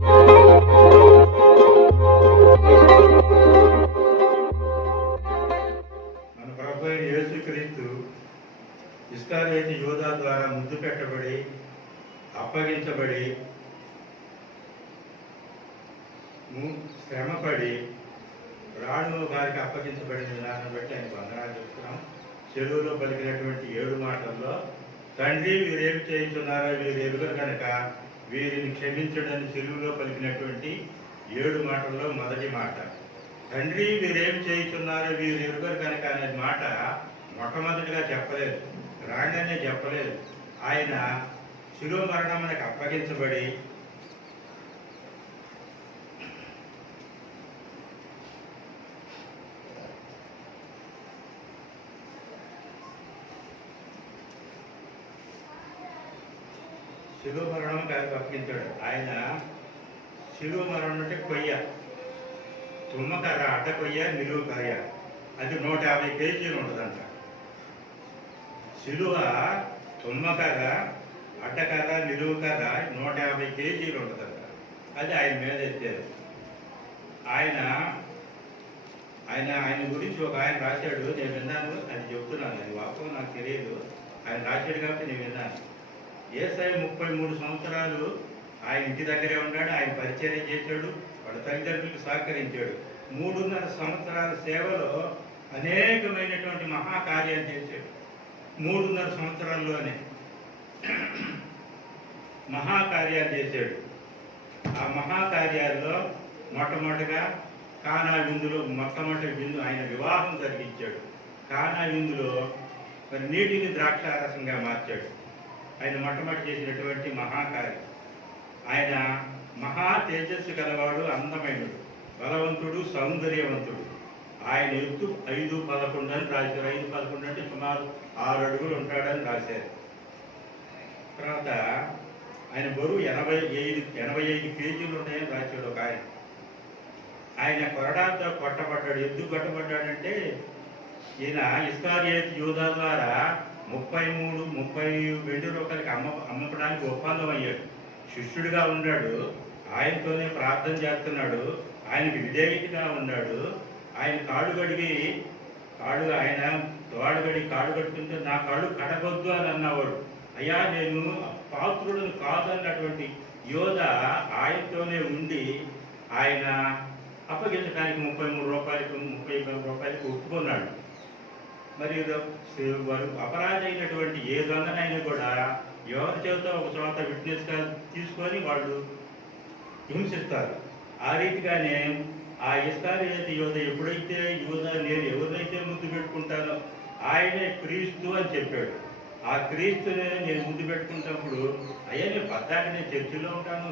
మన ప్రభు యేసుక్రీస్తు ఇస్కరియోతు యూదా ద్వారా ముద్దు పెట్టబడి అప్పగించబడి శ్రమపడి రాణు గారికి అప్పగించబడిన విధానం బట్టి ఆయన వందనాలు చెప్తున్నాం. చెరువులో పలికినటువంటి 7 మాటల్లో తండ్రి వీరేమి చేయించున్నారో వీరు ఎరుగరు కనుక వీరిని క్షమించడని చెరువులో పలికినటువంటి 7 మాటల్లో మొదటి మాట. తండ్రి వీరేమి చేయించున్నారో వీరు ఎరుగరు కనుక అనే మాట మొట్టమొదటిగా చెప్పలేదు, రాండనే చెప్పలేదు. ఆయన శిలువ మరణమునకు అప్పగించబడి శిలువ మరణం కాదు అప్పగించాడు. ఆయన శిలువ మరణం అంటే కొయ్య, తుమ్మకర్ర, అడ్డ కొయ్య, నిలువు కర్ర, అది 150 కేజీలు ఉంటుందంట. శిలువ తుమ్మకర్ర, అడ్డకర్ర, నిలువు కర్ర 150 కేజీలు ఉంటుందంట. అది ఆయన మీద ఎత్తారు. ఆయన ఆయన ఆయన గురించి ఒక ఆయన రాశాడు, నేను విన్నాను, అది చెప్తున్నాను, అది వాస్తవం నాకు తెలియదు, ఆయన రాశాడు కాబట్టి నేను విన్నాను. యేసయ్య 33 సంవత్సరాలు ఆయన ఇంటి దగ్గరే ఉన్నాడు, ఆయన పరిచర్య చేశాడు, వాళ్ళ తల్లిదండ్రులకు సహకరించాడు. 3.5 సంవత్సరాల సేవలో అనేకమైనటువంటి మహాకార్యాలు చేశాడు. 3.5 సంవత్సరాల్లోనే మహాకార్యాలు చేశాడు. ఆ మహాకార్యాల్లో మొట్టమొదటిగా కానా విందులో మొట్టమొదటి విందు ఆయన వివాహం జరిగించాడు. కానా విందులో మరి నీటిని ద్రాక్షారసంగా మార్చాడు. ఆయన మొట్టమొదటి చేసినటువంటి మహాకార్యం. ఆయన మహా తేజస్సు గలవాడు, అందమైనడు, బలవంతుడు, సౌందర్యవంతుడు. ఆయన ఎత్తు 5'11" అని రాశారు. 5'11" అంటే సుమారు 6 అడుగులు ఉంటాడని రాశారు. తర్వాత ఆయన బరువు 85 కేజీలు ఉంటాయని రాశాడు ఒక ఆయన. ఆయన కొరడాతో కొట్టబడ్డాడు. ఎందుకు కొట్టబడ్డాడంటే ఈయన ఇస్కరియోతు యూదా ద్వారా 30 వెండి రూపాయలకి అమ్మపడానికి ఒప్పందం అయ్యాడు. శిష్యుడిగా ఉన్నాడు, ఆయనతోనే ప్రార్థన చేస్తున్నాడు, ఆయనకి విధేయతగా ఉన్నాడు. ఆయన కాడు కడుతుంటే నా కాళ్ళు కడగొద్దు అని అన్నవాడు. అయ్యా నేను పాత్రులను కాదన్నటువంటి యోధ ఆయనతోనే ఉండి ఆయన అప్పగించడానికి 30 రూపాయలకు ఒప్పుకున్నాడు. మరి వారు అపరాధి అయినటువంటి ఏ దొంగనైనా కూడా యోధ చేత ఒక చోట విట్నెస్గా తీసుకొని వాళ్ళు హింసిస్తారు. ఆ రీతిగానే ఆ ఇస్కరియోతు యోధ ఎప్పుడైతే నేను ఎవరినైతే ముద్దు పెట్టుకుంటానో ఆయనే క్రీస్తు అని చెప్పాడు. ఆ క్రీస్తునే నేను ముద్దు పెట్టుకున్నప్పుడు అయ్యా నేను పద్దాక నేను చర్చిలో ఉంటాను,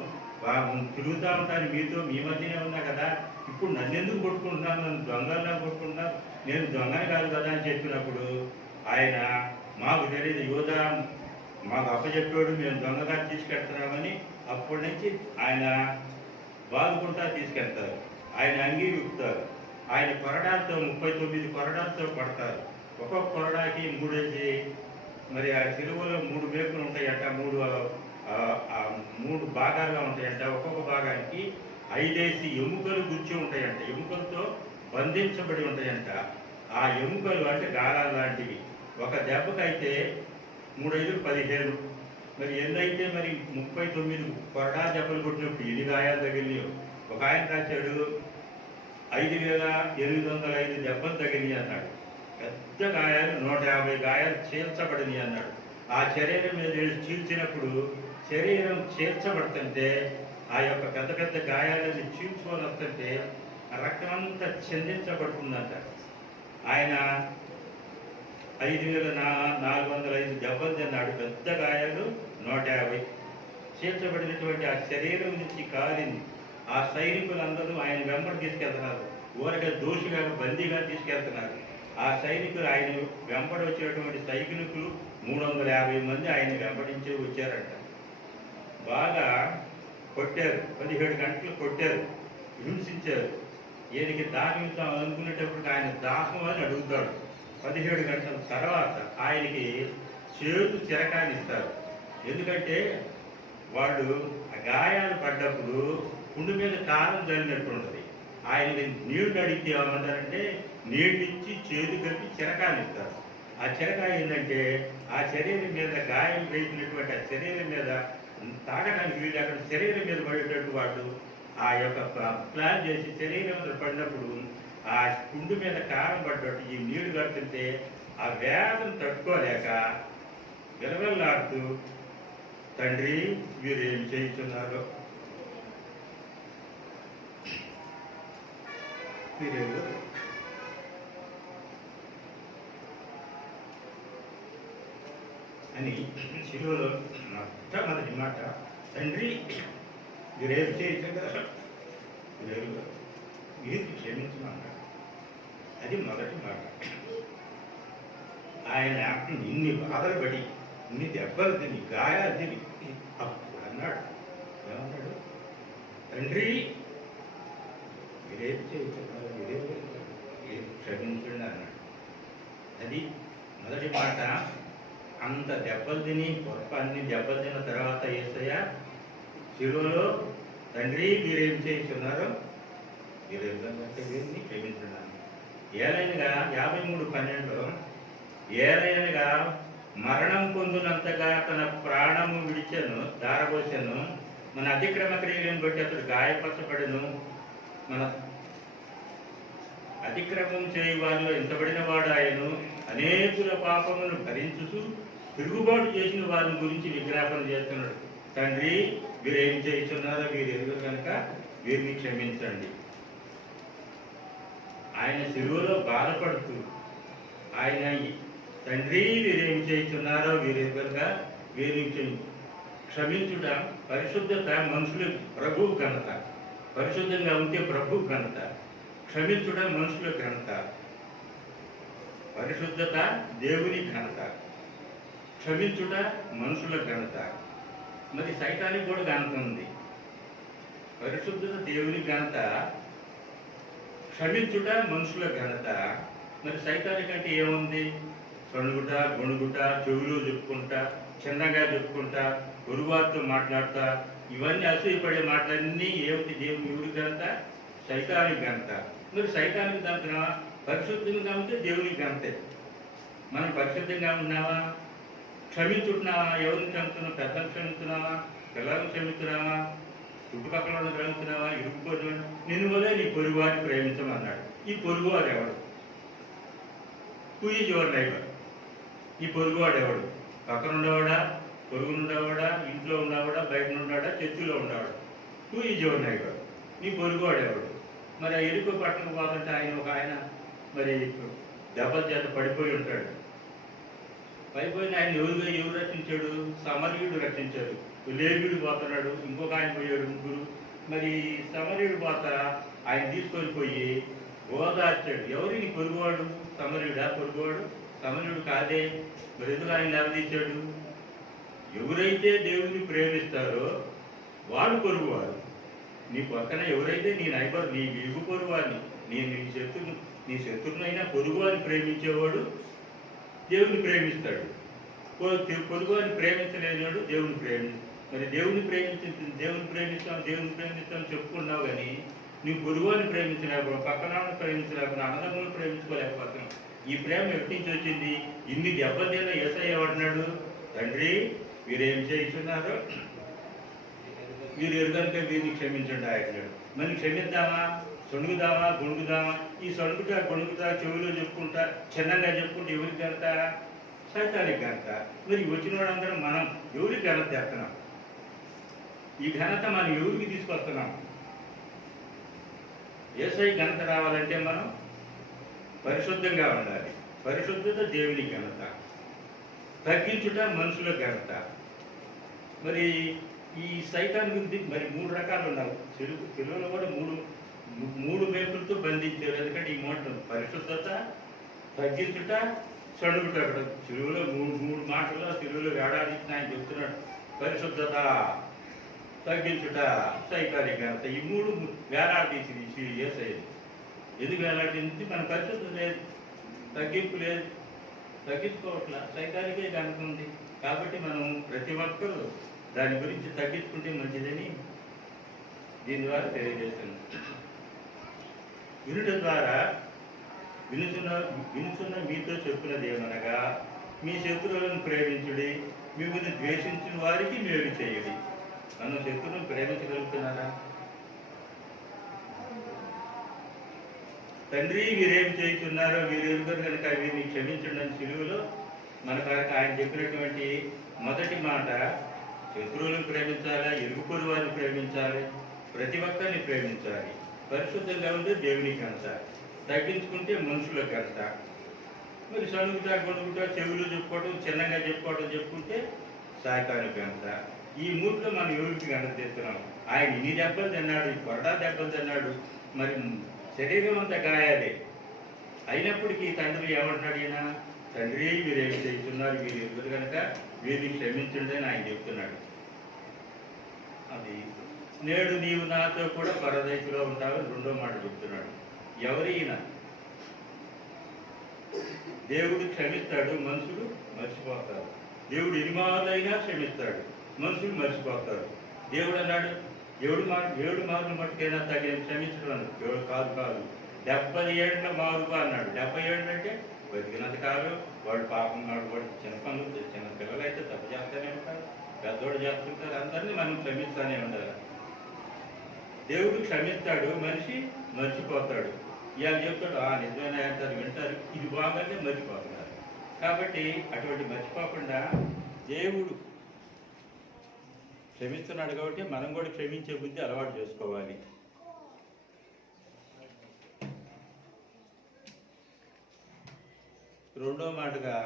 తిరుగుతూ ఉంటాను, మీ మధ్యనే ఉన్నా కదా, ఇప్పుడు నన్ను ఎందుకు కొట్టుకుంటున్నాను, నన్ను దొంగలా కొట్టుకుంటున్నాను, నేను దొంగని కాదు కదా అని చెప్పినప్పుడు ఆయన మాకు తెలియదు, యోధా మాకు అప్పచెప్పాడు, మేము దొంగగా తీసుకెళ్తున్నామని అప్పటి నుంచి ఆయన బాదుకుంటా తీసుకెళ్తారు. ఆయన అంగీ విప్పుతారు. ఆయన కొరడాలతో 39 కొరడాలతో కొడతారు. ఒక్కొక్క కొరడాకి 3 మరి ఆ సిలువలో 3 మేకులు ఉంటాయంట, 3 భాగాలుగా ఉంటాయంట. ఒక్కొక్క భాగానికి 5 ఎముకలు గుచ్చి ఉంటాయంట, ఎముకలతో బంధించబడి ఉంటాయంట. ఆ ఎముకలు అంటే గాలాలు లాంటివి. ఒక దెబ్బకైతే 3×5 15. మరి ఎన్నైతే మరి 39 కొరడా దెబ్బలు కొట్టినప్పుడు ఎన్ని గాయాలు తగిలినాయో. ఒక ఆయన రాశాడు 5,805 దెబ్బలు తగిలినాయి అన్నాడు. పెద్ద గాయాలు 150 గాయాలు చీల్చబడినాయి అన్నాడు. ఆ శరీరం మీద చీల్చినప్పుడు శరీరం చీల్చబడుతుంటే ఆ యొక్క పెద్ద పెద్ద గాయాలని చీల్చుకొని వస్తుంటే ఆ రక్తం అంతా చిందించబడుతుందంట. ఆయన 5,405 దెబ్బలు తిన్నాడు. పెద్ద గాయాలు 150. చీల్చబడినటువంటి ఆ శరీరం నుంచి కాలింది. ఆ సైనికులందరూ ఆయన వెంబడి తీసుకెళ్తున్నారు. ఊరగా దోషిగా బందీగా తీసుకెళ్తున్నారు. ఆ సైనికులు ఆయన వెంబడి వచ్చినటువంటి సైనికులు 350 మంది ఆయన వెంబడించి వచ్చారంట. బాగా కొట్టారు, 17 గంటలు కొట్టారు, హింసించారు. ఈయనకి దాహం అనుకునేటప్పుడు ఆయన దాహం అని అడుగుతాడు. 17 గంటల తర్వాత ఆయనకి చేతు చిరకాన్ని ఇస్తారు. ఎందుకంటే వాళ్ళు గాయాలు పడ్డప్పుడు పుండు మీద కారం చల్లినట్టు ఉంటుంది. ఆయన నీళ్లు అడిగితే ఏమంటారంటే నీళ్ళిచ్చి చేతి కలిపి చిరకాయలు ఇస్తారు. ఆ చిరకాయ ఏంటంటే ఆ శరీరం మీద గాయం వేసినటువంటి ఆ శరీరం మీద తాగడానికి వీళ్ళు అక్కడ శరీరం మీద పడేటట్టు వాళ్ళు ఆ యొక్క ప్లాన్ చేసి శరీరం మీద పడినప్పుడు ఆ పుండు మీద కారం పడ్డట్టు ఈ నీళ్లు కడుతుంటే ఆ వేదం తట్టుకోలేక విలవెల్లాడుతూ తండ్రి వీరు ఏం చేస్తున్నారు, వీరేదో అని శిలువలో మొట్టమొదటి మాట, తండ్రి వీరేం చేయగలరు, మీరు క్షమించమన్నారు. అది మొదటి మాట. ఆయన ఇన్ని బాధలు పడి ఇన్ని దెబ్బలు తిని గాయాలు తిని అప్పుడు అన్నాడు, ఏమన్నాడు, తండ్రి మీరేం చేయగలరు, మీరేం క్షమించండి అన్నాడు. అది మొదటి మాట. అంత దెబ్బలు తిని అన్ని దెబ్బలు తిన్న తర్వాత యేసయ్య శిలువలో తండ్రి మీరేం చేస్తున్నారు, మీరేం వీరిని క్షమించున్నాను. ఏలైనగా 53:12 ఏలైనగా మరణం పొందినంతగా తన ప్రాణము విడిచెను, దారబోసెను, మన అతిక్రమ క్రియలను బట్టి అతడు గాయపరచబడెను, మన అతిక్రమం చేయువారిలో ఎంతబడిన వాడు ఆయను, అనేకుల పాపమును భరించుతూ తిరుగుబాటు చేసిన వారిని గురించి విజ్ఞాపన చేస్తున్నాడు. తండ్రి వీరేం చేస్తున్నారో వీరు ఎరుగరు కనుక వీరిని క్షమించండి. ఆయన శిలువలో బాధపడుతూ ఆయన తండ్రి వీరేం చేస్తున్నారో వీరు కనుక వీరిని క్షమించుట, పరిశుద్ధత మనుషులకు ప్రభు ఘనత, పరిశుద్ధంగా ఉంటే ప్రభు ఘనత, క్షమించుట మనుషుల ఘనత, పరిశుద్ధత దేవుని ఘనత, క్షమించుట మనుషుల ఘనత. మరి సైతానికి కూడా ఘనత ఉంది. పరిశుద్ధత దేవుని ఘనత, క్షమించుట మనుషుల ఘనత. మరి సైతానికి అంటే ఏముంది? సణుగుట, గొణుగుట, చెవులు చెప్పుకుంటా, చిన్నగా చెప్పుకుంటా, గురువారితో మాట్లాడతా, ఇవన్నీ అసూయపడే మాటలన్నీ ఏమిటి? దేవుని ఎవరి ఘనత? సైతానికి ఘనత. మరి సైతానికి ఘనత పరిశుద్ధంగా ఉంటే దేవునికి ఘనతే. మనం పరిశుద్ధంగా ఉన్నావా? క్షమించుంటున్నావా? ఎవరిని క్షమిస్తున్నావా? పెద్దలు క్షమిస్తున్నావా? పిల్లలను క్షమిస్తున్నావా? చుట్టుపక్కల వాళ్ళని క్షమిస్తున్నావా? ఇరుక్కుపోతు నిన్ను వల్లే నీ పొరుగువారిని ప్రేమించమన్నాడు. ఈ పొరుగువారు ఎవడు? Who is your neighbour? ఈ పొరుగువాడు ఎవడు? పక్కన ఉండేవాడా? పొరుగునుండేవాడా? ఇంట్లో ఉండేవాడా? బయట ఉన్నాడా? చర్చిలో ఉండేవాడు? Who is your neighbour? నీ పొరుగువాడు ఎవడు? మరి ఆ ఎరుకు పట్టణం పోతుంటే ఆయన మరి దెబ్బల చేత పడిపోయి ఉంటాడు. పడిపోయిన ఆయన ఎవరు రక్షించాడు? సమరయుడు రక్షించాడు. లేవీడు పోతున్నాడు, ఇంకొక ఆయన పోయాడు, ముగ్గురు. మరి సమరయుడు పోతా ఆయన తీసుకొని పోయి ఓదార్చాడు. ఎవరిని? పొరుగువాడు. సమరయుడా? పొరుగువాడు సమరయుడు కాదే. మరి ఎందుకు ఆయన లేవదీశాడు? ఎవరైతే దేవుని ప్రేమిస్తారో వాడు పొరుగువాడు. నీ పక్కన ఎవరైతే నీ నైబర్, నీ విరుగు పొరుగువాడిని, నీ శత్రువునైనా పొరుగువారిని ప్రేమించేవాడు దేవుని ప్రేమిస్తాడు. పొరుగువారిని ప్రేమించలేనివాడు దేవుని ప్రేమిస్తాడు. మరి దేవుని ప్రేమిస్తాం చెప్పుకున్నావు కానీ నువ్వు పొరుగువారిని ప్రేమించలేకపోతున్నావు, పక్కన ప్రేమించలేకపోతున్నావు, అన్నదమ్ములను ప్రేమించుకోలేకపోతున్నావు. ఈ ప్రేమ ఎక్కడి నుంచి వచ్చింది? ఇన్ని దెబ్బతిన్న యేసయ్య ఏమంటున్నాడు? తండ్రి వీరేం చేస్తున్నారు, వీరు ఎరుగనుక వీరిని క్షమించండి ఆయట్లాడు. మరి క్షమిద్దామా? సొణుగుదామా? గొణుగుదామా? ఈ సొణుగుతా గొణుగుతా చెవులో చెప్పుకుంటా, చిన్నగా చెప్పుకుంటే ఎవరికి ఘనత? సైతానికి ఘనత. మరి వచ్చిన వాళ్ళందరూ మనం ఎవరికి ఘనత చేస్తున్నాం? ఈ ఘనత మనం ఎవరికి తీసుకొస్తున్నాం? యేసయ్య ఘనత రావాలంటే మనం పరిశుద్ధంగా ఉండాలి. పరిశుద్ధత దేవుని ఘనత, తగ్గించుట మనుషుల ఘనత. మరి ఈ సైతాన్ గురించి మరి 3 రకాలు ఉన్నారు. తెలుగులో కూడా మూడు మేకులతో బంధించారు. ఎందుకంటే ఈ మాట పరిశుద్ధత, తగ్గించుట, సడుగుట. అక్కడ తెలుగులో మూడు మాటల్లో తెలుగులో వేడాదించిన ఆయన చెప్తున్నాడు. పరిశుద్ధత, తగ్గించుట, సైతానిక ఘనత. ఈ 3 వేలాడదీసి యేసయ్య. ఎందుకు వేలాడింది? మన పరిశుద్ధత లేదు, తగ్గింపు లేదు, తగ్గించుకోవట్లా. సైతానికే ఘనత ఉంది. కాబట్టి మనం ప్రతి ఒక్కరూ దాని గురించి తగ్గించుకుంటే మంచిదని దీని ద్వారా తెలియజేస్తున్నాను. వినుట ద్వారా వినుచున్న మీతో చెప్పినది ఏమనగా, మీ శత్రువులను ప్రేమించుడి, మిమ్మల్ని ద్వేషించిన వారికి మేలు చేయుడి. మనం శత్రువులను ప్రేమించగలుగుతున్నారా? తండ్రి వీరేం చేయుచున్నారో వీరెరుగురు కనుక వీరిని క్షమించండి అని సిలువలో మనకు ఆయన చెప్పినటువంటి మొదటి మాట, శత్రువులను ప్రేమించాలి, ఇరుగుపొరు వారిని ప్రేమించాలి, ప్రతి ఒక్కరిని ప్రేమించాలి. పరిశుద్ధంగా ఉంటే దేవునికి అంత, తగ్గించుకుంటే మనుషులకు అంత. మరి సనుగుతా గొడుగుతా చెవులు చెప్పుకోవడం, చిన్నగా చెప్పుకుంటే సాయకానికి అంత. ఈ మూట్లో మనం ఎవరికి గంట తెస్తున్నాం. ఆయన ఇన్ని దెబ్బలు తిన్నాడు, కొరడా దెబ్బలు తిన్నాడు, మరి శరీరం అంతా గాయాలే. అయినప్పటికీ తండ్రి ఏమంటున్నాడు? ఈయన తండ్రి వీరేమి చేస్తున్నారు, వీరు ఎదురు కనుక వీరిని క్షమించండి అని ఆయన చెప్తున్నాడు. అది నేడు నీవు నాతో కూడా పరదేశంలో ఉంటావని రెండో మాట చెప్తున్నాడు. ఎవరైనా దేవుడు క్షమిస్తాడు, మనుషులు మర్చిపోతారు. దేవుడు ఇరుమాలైనా క్షమిస్తాడు, మనుషులు మర్చిపోతారు. దేవుడు అన్నాడు, ఏడు మార్లు మట్టుకైనా తగిన క్షమించడం. దేవుడు కాదు 70 ఏళ్ళ మారుగా అన్నాడు. 70 ఏళ్ళు అంటే బతికినంత కాలం వాడు పాపం వాడు చిన్న పనులు, చిన్న పిల్లలు అయితే తప్పు చేస్తూనే ఉంటారు, పెద్దోడు చేస్తుంటారు. అందరినీ మనం క్షమిస్తూనే ఉండాలి. దేవుడు క్షమిస్తాడు, మనిషి మర్చిపోతాడు. ఇవాళ చెప్తాడు, నిజమైన అంటారు, వింటారు, ఇది బాగానే మర్చిపోతున్నారు. కాబట్టి అటువంటి మర్చిపోకుండా దేవుడు క్షమిస్తున్నాడు కాబట్టి మనం కూడా క్షమించే బుద్ధి అలవాటు చేసుకోవాలి. రెండో మాటగా,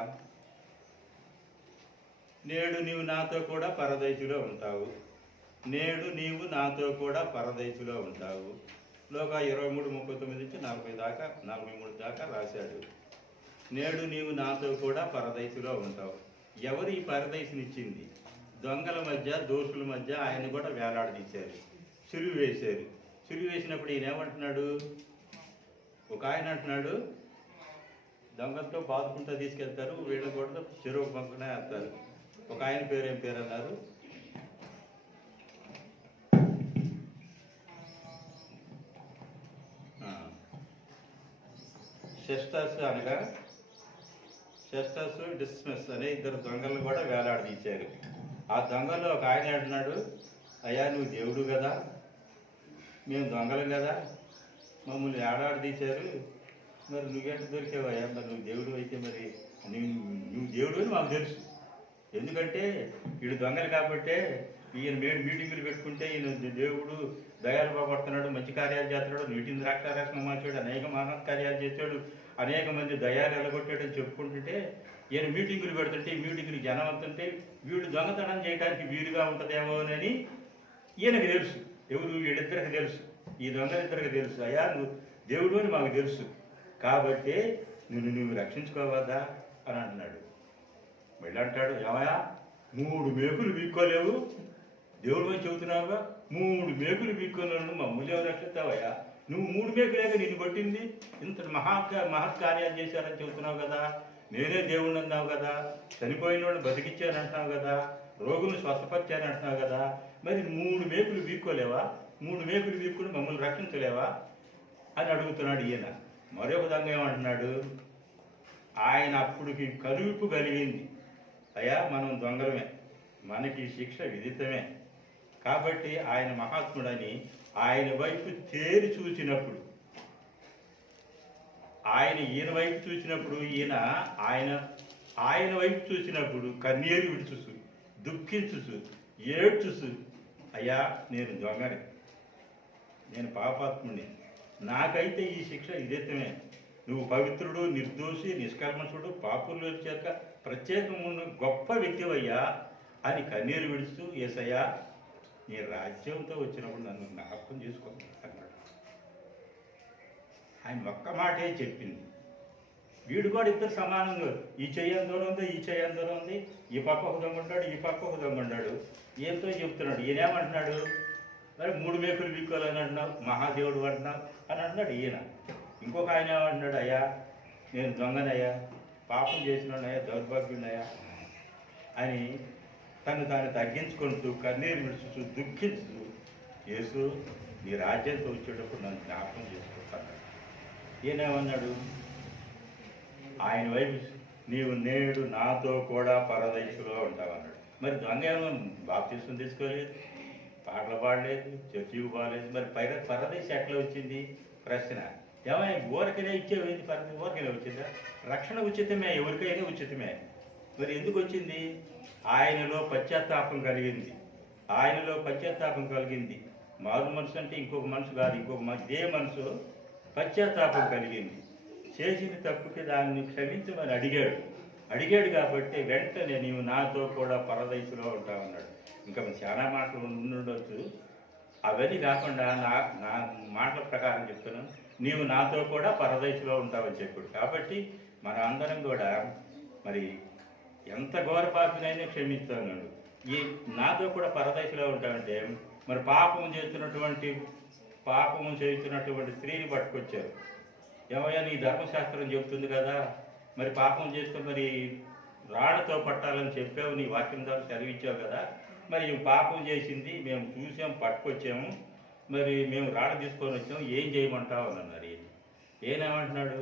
నేడు నీవు నాతో కూడా పరదేశులో ఉంటావు. నేడు నీవు నాతో కూడా పరదేశులో ఉంటావు. లోకా 23:39-40 దాకా 43 దాకా రాశాడు. నేడు నీవు నాతో కూడా పరదేశులో ఉంటావు. ఎవరు ఈ పరదేశునిచ్చింది? దొంగల మధ్య, దోషుల మధ్య ఆయన కూడా వేలాడదీశారు, సిలువ వేశారు. సిలువ వేసినప్పుడు ఈయన ఏమంటున్నాడు? ఒక ఆయన అంటున్నాడు, దొంగలతో బాదుకుంటూ తీసుకెళ్తారు, వీళ్ళు కూడా చెరువు పంపునే వేస్తారు. ఒక ఆయన పేరు ఏం పేరు అన్నారు? షెస్టస్ అనగా షెస్టస్ డిస్మిస్ అనే ఇద్దరు దొంగలను కూడా వేలాడదీశారు. ఆ దొంగల్లో ఒక ఆయన అంటున్నాడు, అయ్యా నువ్వు దేవుడు కదా, మేము దొంగలం కదా, మమ్మల్ని ఏడాడదీశారు, మరి నువ్వేంటి దొరికావయ్యా? మరి నువ్వు దేవుడు అయితే మరి నువ్వు దేవుడు అని మాకు తెలుసు. ఎందుకంటే వీడు దొంగలు కాబట్టే ఈయన మీటింగులు పెట్టుకుంటే ఈయన దేవుడు దయాలు పోగొడుతున్నాడు, మంచి కార్యాలు చేస్తున్నాడు, నీటిని ద్రాక్షారసం మార్చాడు, అనేక మహత్కార్యాలు చేశాడు, అనేక మంది దయాలు ఎలగొట్టాడని చెప్పుకుంటుంటే ఈయన మీటింగులు పెడుతుంటే ఈ మీటింగులు జనం అవుతుంటే వీడు దొంగతనం చేయడానికి వీలుగా ఉంటుందేమోనని ఈయనకు తెలుసు. ఎవరు? వీళ్ళిద్దరికి తెలుసు, ఈ దొంగలిద్దరికి తెలుసు. అయ్యా నువ్వు దేవుడు అని మాకు తెలుసు కాబట్టి నువ్వు రక్షించుకోవద్దా అని అంటున్నాడు. మళ్ళీ అంటాడు, ఏమయ్యా 3 మేకులు వీక్కోలేవు, దేవుడు అని చెబుతున్నావుగా, 3 మేకులు వీక్కోలేవు, మమ్మల్ని ఎవరు రక్షిస్తావయ్యా? నువ్వు 3 మేకులేక నిన్ను కొట్టింది, ఇంత మహత్కార్యాలు చేశారని చెబుతున్నావు కదా, నేనే దేవుణ్ణి అన్నావు కదా, చనిపోయిన వాడిని బతికిచ్చాను అంటున్నావు కదా, రోగులను స్వస్థపరిచాను అంటున్నావు కదా, మరి 3 మేకులు వీక్కోలేవా? 3 మేకులు వీక్కుని మమ్మల్ని రక్షించలేవా అని అడుగుతున్నాడు ఈయన. మరొక దొంగ ఏమంటున్నాడు? ఆయన అప్పుడుకి కరువిప్పు కలిగింది, అయ్యా మనం దొంగలమే, మనకి శిక్ష విధితమే, కాబట్టి ఆయన మహాత్ముడని ఆయన వైపు తేరి చూసినప్పుడు, ఈయన వైపు చూసినప్పుడు ఆయన వైపు చూసినప్పుడు కన్నీరు విడుచుసు, దుఃఖించుసు, ఏడ్చుసు, అయ్యా నేను దొంగని, నేను పాపాత్ముని, నాకైతే ఈ శిక్ష విధితమే, నువ్వు పవిత్రుడు, నిర్దోషి, నిష్కల్మషుడు, పాపుల్లో చేత ప్రత్యేకమున్న గొప్ప వ్యక్తివయ్యా అని కన్నీరు విడుస్తూ, యేసయ్యా నీ రాజ్యంతో వచ్చినప్పుడు నన్ను జ్ఞాపకం చేసుకో అన్నాడు. ఆయన ఒక్క మాటే చెప్పింది. వీడు కూడా ఇద్దరు సమానంగా, ఈ చెయ్యి అందులో ఉంది, ఈ చెయ్యి అందులో ఉంది, ఈ పక్క ఒక దొంగ ఉంటాడు, ఈ పక్క ఒక దొంగ ఉన్నాడు. ఏంతో చెప్తున్నాడు. ఈయనేమంటున్నాడు? మరి 3 మేకులు వీక్కోవాలని అంటున్నావు, మహాదేవుడు అంటున్నావు అని అంటున్నాడు ఈయన. ఇంకొక ఆయన ఏమంటున్నాడు? అయ్యా నేను దొంగనయ్యా, పాపం చేసినానయ్యా, దౌర్భాగ్యునయ్యా అని తాను తగ్గించుకుంటూ కన్నీరు విడుచుతూ దుఃఖించుతూ, యేసు నీ రాజ్యంతో వచ్చేటప్పుడు నన్ను జ్ఞాపకం చేసుకుంటాను. ఈయనేమన్నాడు? ఆయన వైపు నీవు నేడు నాతో కూడా పరదైసులో ఉంటావన్నాడు. మరి దొంగ ఏమో బాప్తిస్మం తీసుకోలేదు, పాటలు పాడలేదు, చర్చికి పోలేదు, మరి పరదేశం ఎట్లా వచ్చింది? ప్రశ్న. ఏమైనా ఊరికనే ఇచ్చేది? పరదేశం ఊరికనే వచ్చిందా? రక్షణ ఉచితమే, ఎవరికైనా ఉచితమే. మరి ఎందుకు వచ్చింది? ఆయనలో పశ్చాత్తాపం కలిగింది. ఆయనలో పశ్చాత్తాపం కలిగింది. మారు మనసు అంటే ఇంకొక మనసు కాదు, ఇదే మనసు పశ్చాత్తాపం కలిగింది. చేసిన తప్పుకి దాన్ని క్షమించమని అడిగాడు కాబట్టి వెంటనే నీవు నాతో కూడా పరదైసులో ఉంటావన్నాడు. ఇంకా చాలా మాటలు ఉండొచ్చు, అవన్నీ కాకుండా నా మాటల ప్రకారం చెప్తున్నాను, నీవు నాతో కూడా పరదైసులో ఉంటావని చెప్పాడు. కాబట్టి మన అందరం కూడా మరి ఎంత ఘోరపాపినైనా క్షమిస్తున్నాడు. ఈ నాతో కూడా పరదైసులో ఉంటామంటే మరి పాపం చేస్తున్నటువంటి స్త్రీని పట్టుకొచ్చారు. ఏమయ్యా నీ ధర్మశాస్త్రం చెబుతుంది కదా, మరి పాపం చేస్తే మరి రాళ్లతో పట్టాలని చెప్పావు, నీ వాక్యం ద్వారా చదివించావు కదా, మరి పాపం చేసింది మేము చూసాం, పట్టుకొచ్చాము, మరి మేము రాళ్ళు తీసుకొని వచ్చాము, ఏం చేయమంటావు అని అన్నారు. ఏమంటున్నాడు?